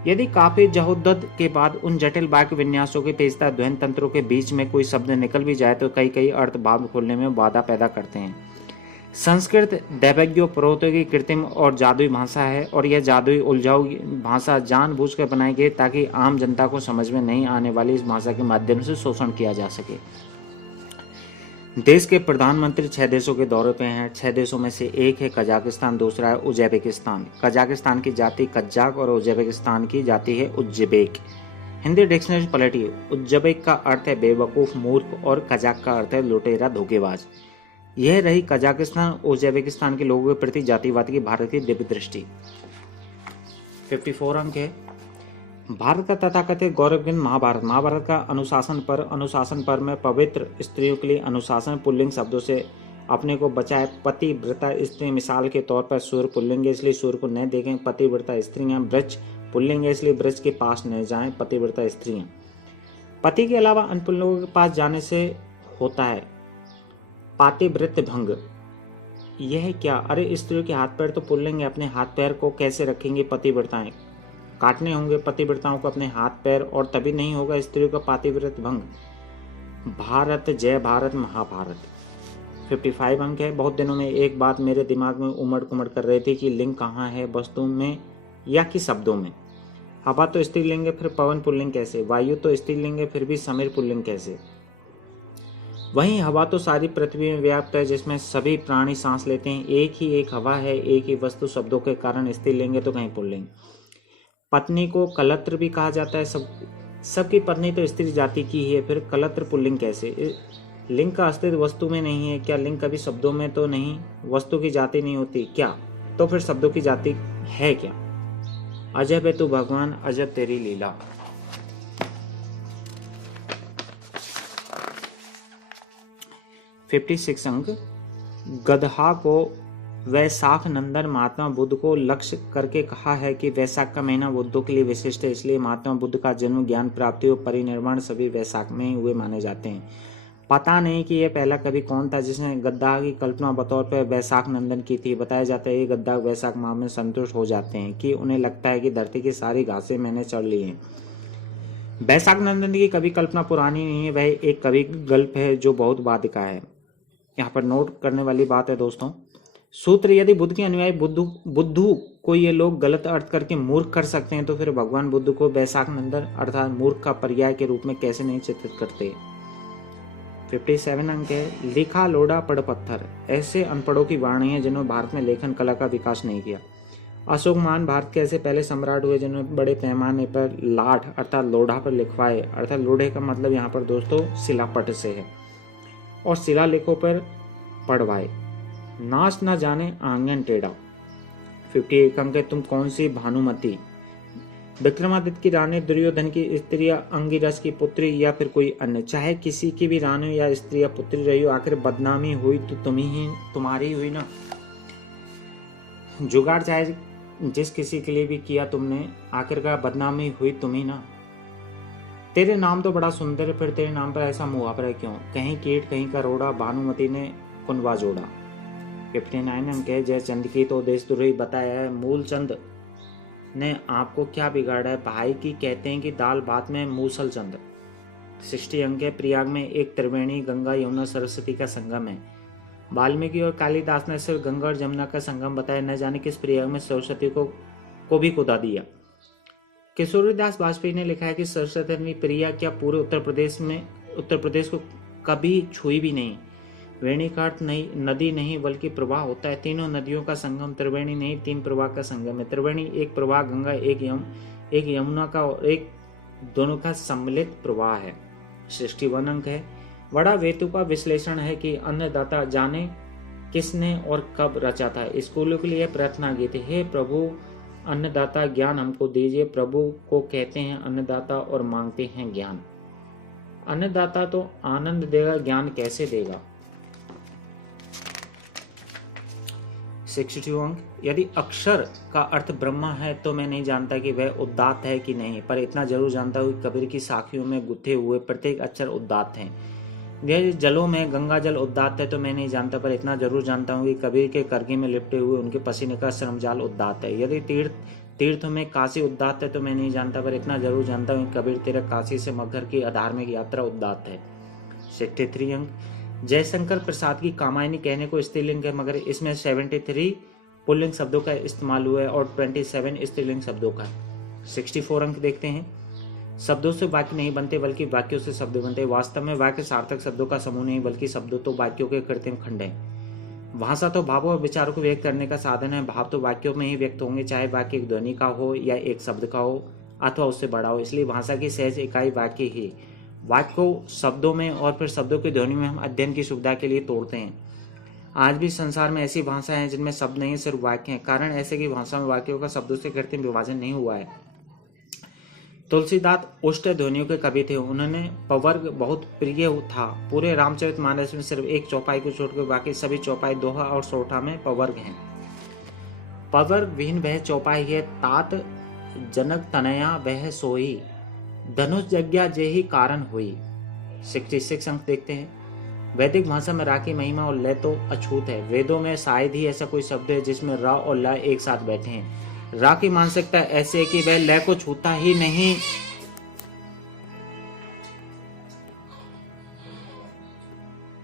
यदि काफी जहोद्दत के बाद उन जटिल वाक्य विन्यासों के पेचीदा ध्वनि तंत्रों के बीच में कोई शब्द निकल भी जाए तो कई अर्थ भाव खोलने में बाधा पैदा करते हैं। संस्कृत दैवज्ञ प्रौद्योगिकी कृत्रिम और जादुई भाषा है और यह जादुई उलझाऊ भाषा जानबूझकर बनाई गई ताकि आम जनता को समझ में नहीं आने वाली इस भाषा के माध्यम से शोषण किया जा सके। देश के प्रधानमंत्री 6 देशों के दौरे पे हैं। 6 देशों में से एक है कजाकिस्तान, दूसरा है उज्बेकिस्तान। कजाकिस्तान की जाति कज्जाक और उज्बेकिस्तान की जाति है उज्बेक। हिंदी डिक्शनरी पलटिए। उज्बेक का अर्थ है बेवकूफ, मूर्ख और कजाक का अर्थ है लुटेरा, धोखेबाज। यह रही कजाकिस्तान उज्बेकिस्तान के लोगों के प्रति जातिवाद की भारत की दिव्य दृष्टि। 54 अंक है। भारत का तथाकथित गौरवगिन महाभारत का अनुशासन पर में पवित्र स्त्रियों के लिए अनुशासन पुल्लिंग शब्दों से अपने को बचाए। पतिव्रता स्त्री मिसाल के तौर पर सूर्य पुल्लिंग है इसलिए सूर्य को न देखें। पतिव्रता स्त्रियां। ब्रज पुल्लिंग है इसलिए ब्रज के पास न जाएं। पतिव्रता स्त्रियां। पति के अलावा अन्य पुल्लिंगों के पास जाने से होता है पातिव्रत्य भंग। यह क्या? अरे स्त्रियों के हाथ पैर तो पुल्लिंग है, अपने हाथ पैर को कैसे रखेंगे पतिव्रताएं? काटने होंगे पतिव्रताओं को अपने हाथ पैर और तभी नहीं होगा स्त्रियों का पातिव्रत भंग। भारत जय भारत महाभारत। 55 अंक है। बहुत दिनों में एक बात मेरे दिमाग में उमड़ कुमड़ कर रही थी कि लिंग कहाँ है, वस्तु में या कि शब्दों में? हवा तो स्त्रीलिंग है, फिर पवन पुल्लिंग कैसे? वायु तो स्त्रीलिंग है, फिर भी समीर पुल्लिंग कैसे? वहीं हवा तो सारी पृथ्वी में व्याप्त है जिसमें सभी प्राणी सांस लेते हैं। एक ही एक हवा है, एक ही वस्तु शब्दों के कारण स्त्रीलिंग है तो कहीं पुल्लिंग। पत्नी को कलत्र भी कहा जाता है। सबकी पत्नी तो स्त्री जाति की ही है, फिर कलत्र पुल्लिंग कैसे? लिंग का अस्तित्व वस्तु में नहीं है क्या? लिंग कभी शब्दों में तो नहीं? वस्तु की जाति नहीं होती क्या? तो फिर शब्दों की जाति है क्या? अजब है तू भगवान, अजब तेरी लीला। फिफ्टी 56 अंक। गधा को वैशाख नंदन महात्मा बुद्ध को लक्ष्य करके कहा है कि वैशाख का महीना बुद्धों के लिए विशिष्ट है, इसलिए महात्मा बुद्ध का जन्म, ज्ञान प्राप्ति और परिनिर्वाण सभी वैशाख में ही हुए माने जाते हैं। पता नहीं कि यह पहला कवि कौन था जिसने गद्दा की कल्पना बतौर पर वैशाख नंदन की थी। बताया जाता है ये गद्दा वैशाख माह में संतुष्ट हो जाते हैं कि उन्हें लगता है कि धरती की सारी घासें मैंने चढ़ ली हैं। वैशाख नंदन की कवि कल्पना पुरानी नहीं है, वह एक कवि गल्प है जो बहुत बाधिका है। यहाँ पर नोट करने वाली बात है दोस्तों, सूत्र, यदि बुद्ध के अनुयायी बुद्धू को ये लोग गलत अर्थ करके मूर्ख कर सकते हैं तो फिर भगवान बुद्ध को वैशाख नंदन अर्थात मूर्ख का पर्याय के रूप में कैसे नहीं चित्रित करते। 57 अंक है, लिखा लोढ़ा पढ़ पत्थर, ऐसे अनपढ़ों की वाणी है जिन्होंने भारत में लेखन कला का विकास नहीं किया। अशोक महान भारत के ऐसे पहले सम्राट हुए जिन्होंने बड़े पैमाने पर लाठ अर्थात लोढ़ा पर लिखवाए, अर्थात लोढ़े का मतलब यहाँ पर दोस्तों शिलापट से है, और शिलालेखों पर पढ़वाए। नाच ना जाने आंगन टेढ़ा। 58 अंक है, तुम कौन सी भानुमति, विक्रमादित्य की रानी, दुर्योधन की स्त्री या अंगिरस की पुत्री या फिर कोई अन्य, चाहे किसी की भी रानी या स्त्री या पुत्री रही हो, आखिर बदनामी हुई तो तुम्हारी हुई ना। जुगाड़ चाहे जिस किसी के लिए भी किया तुमने, आखिरकार बदनामी हुई तुम्ही ना। तेरे नाम तो बड़ा सुंदर है, फिर तेरे नाम पर ऐसा मुहावरा क्यों, कहीं कीट कहीं का रोड़ा, भानुमति ने कुनवा जोड़ा। 59 अंक है, जयचंद की तो देशद्रोही बताया है, मूलचंद ने आपको क्या बिगाड़ा है, भाई की कहते हैं कि दाल भात में मूसल चंद। 60 अंक है, प्रयाग में एक त्रिवेणी गंगा यमुना सरस्वती का संगम है। वाल्मीकि और कालिदास ने सिर्फ गंगा और जमुना का संगम बताया, न जाने किस प्रयाग में सरस्वती को भी कुदा दिया। किशोरीदास वाजपेयी ने लिखा है कि सरस्वती ने प्रयाग क्या पूरे उत्तर प्रदेश को कभी छुई भी नहीं। वेणी का अर्थ नहीं नदी नहीं बल्कि प्रवाह होता है। तीनों नदियों का संगम त्रिवेणी नहीं, 3 प्रवाह का संगम है। त्रिवेणी एक प्रवाह गंगा, एक यमुना का और एक दोनों का सम्मिलित प्रवाह है। 61 अंक है, बड़ा वेतुका विश्लेषण है कि अन्नदाता जाने किसने और कब रचा था। स्कूलों के लिए प्रार्थना गीत, हे प्रभु अन्नदाता ज्ञान हमको दीजिए, प्रभु को कहते हैं अन्नदाता और मांगते हैं ज्ञान। अन्नदाता तो आनंद देगा, ज्ञान कैसे देगा। 62 अंक, यदि अक्षर का अर्थ ब्रह्मा है तो मैं नहीं जानता कि वह उदात्त है कि नहीं, पर इतना जरूर जानता हूँ कि कबीर की साखियों में गुथे हुए प्रत्येक अक्षर उदात्त हैं। यदि जलों में गंगा जल उदात्त है तो मैं नहीं जानता, पर इतना जरूर जानता हूँ कि कबीर के करगी में लिपटे हुए उनके पसीने का श्रमजाल उदात्त है। यदि तीर्थों में काशी उदात्त है तो मैं नहीं जानता, पर इतना जरूर जानता हूँ कि कबीर तेरा काशी से मगहर की अधार्मिक यात्रा उदात्त है। 63 अंक, जयशंकर प्रसाद की कामायनी कहने को स्त्रीलिंग है, मगर इसमें 73 पुल्लिंग शब्दों का इस्तेमाल हुआ है और 27 स्त्रीलिंग शब्दों का। 64 अंक देखते हैं, शब्दों से वाक्य नहीं बनते बल्कि वाक्यों से शब्द बनते हैं। वास्तव में वाक्य सार्थक शब्दों का समूह नहीं बल्कि शब्दों तो वाक्यों के कृत्रिम खंड हैं। भाषा तो भावों और विचारों को व्यक्त करने का साधन है। भाव तो वाक्यों में ही व्यक्त होंगे, चाहे वाक्य एक ध्वनि का हो या एक शब्द का हो अथवा उससे बड़ा हो। इसलिए भाषा की सहज इकाई वाक्य ही। वाक्य को शब्दों में और फिर शब्दों की ध्वनि में हम अध्ययन की सुविधा के लिए तोड़ते हैं। आज भी संसार में ऐसी भाषाएं हैं जिनमें शब्द नहीं सिर्फ वाक्य हैं। कारण ऐसे कि भाषा में वाक्यों का शब्दों से कृत्रिम विभाजन नहीं हुआ है। तुलसीदास उष्ट ध्वनियों के कवि थे। उन्होंने पवर्ग बहुत प्रिय था। पूरे रामचरितमानस में सिर्फ एक चौपाई को छोड़कर बाकी सभी चौपाई दोहा और सोठा में पवर्ग हैं। पवर्ग विहीन वह चौपाई है, तात जनक तनया वह सोई, धनुष यज्ञ जेहि कारण हुई। 66 अंक देखते हैं, वैदिक भाषा में रा की महिमा और लय तो अछूत है। वेदों में शायद ही ऐसा कोई शब्द है जिसमें रा और लय एक साथ बैठे हैं। रा की मानसिकता ऐसे है कि वह लय को छूता ही नहीं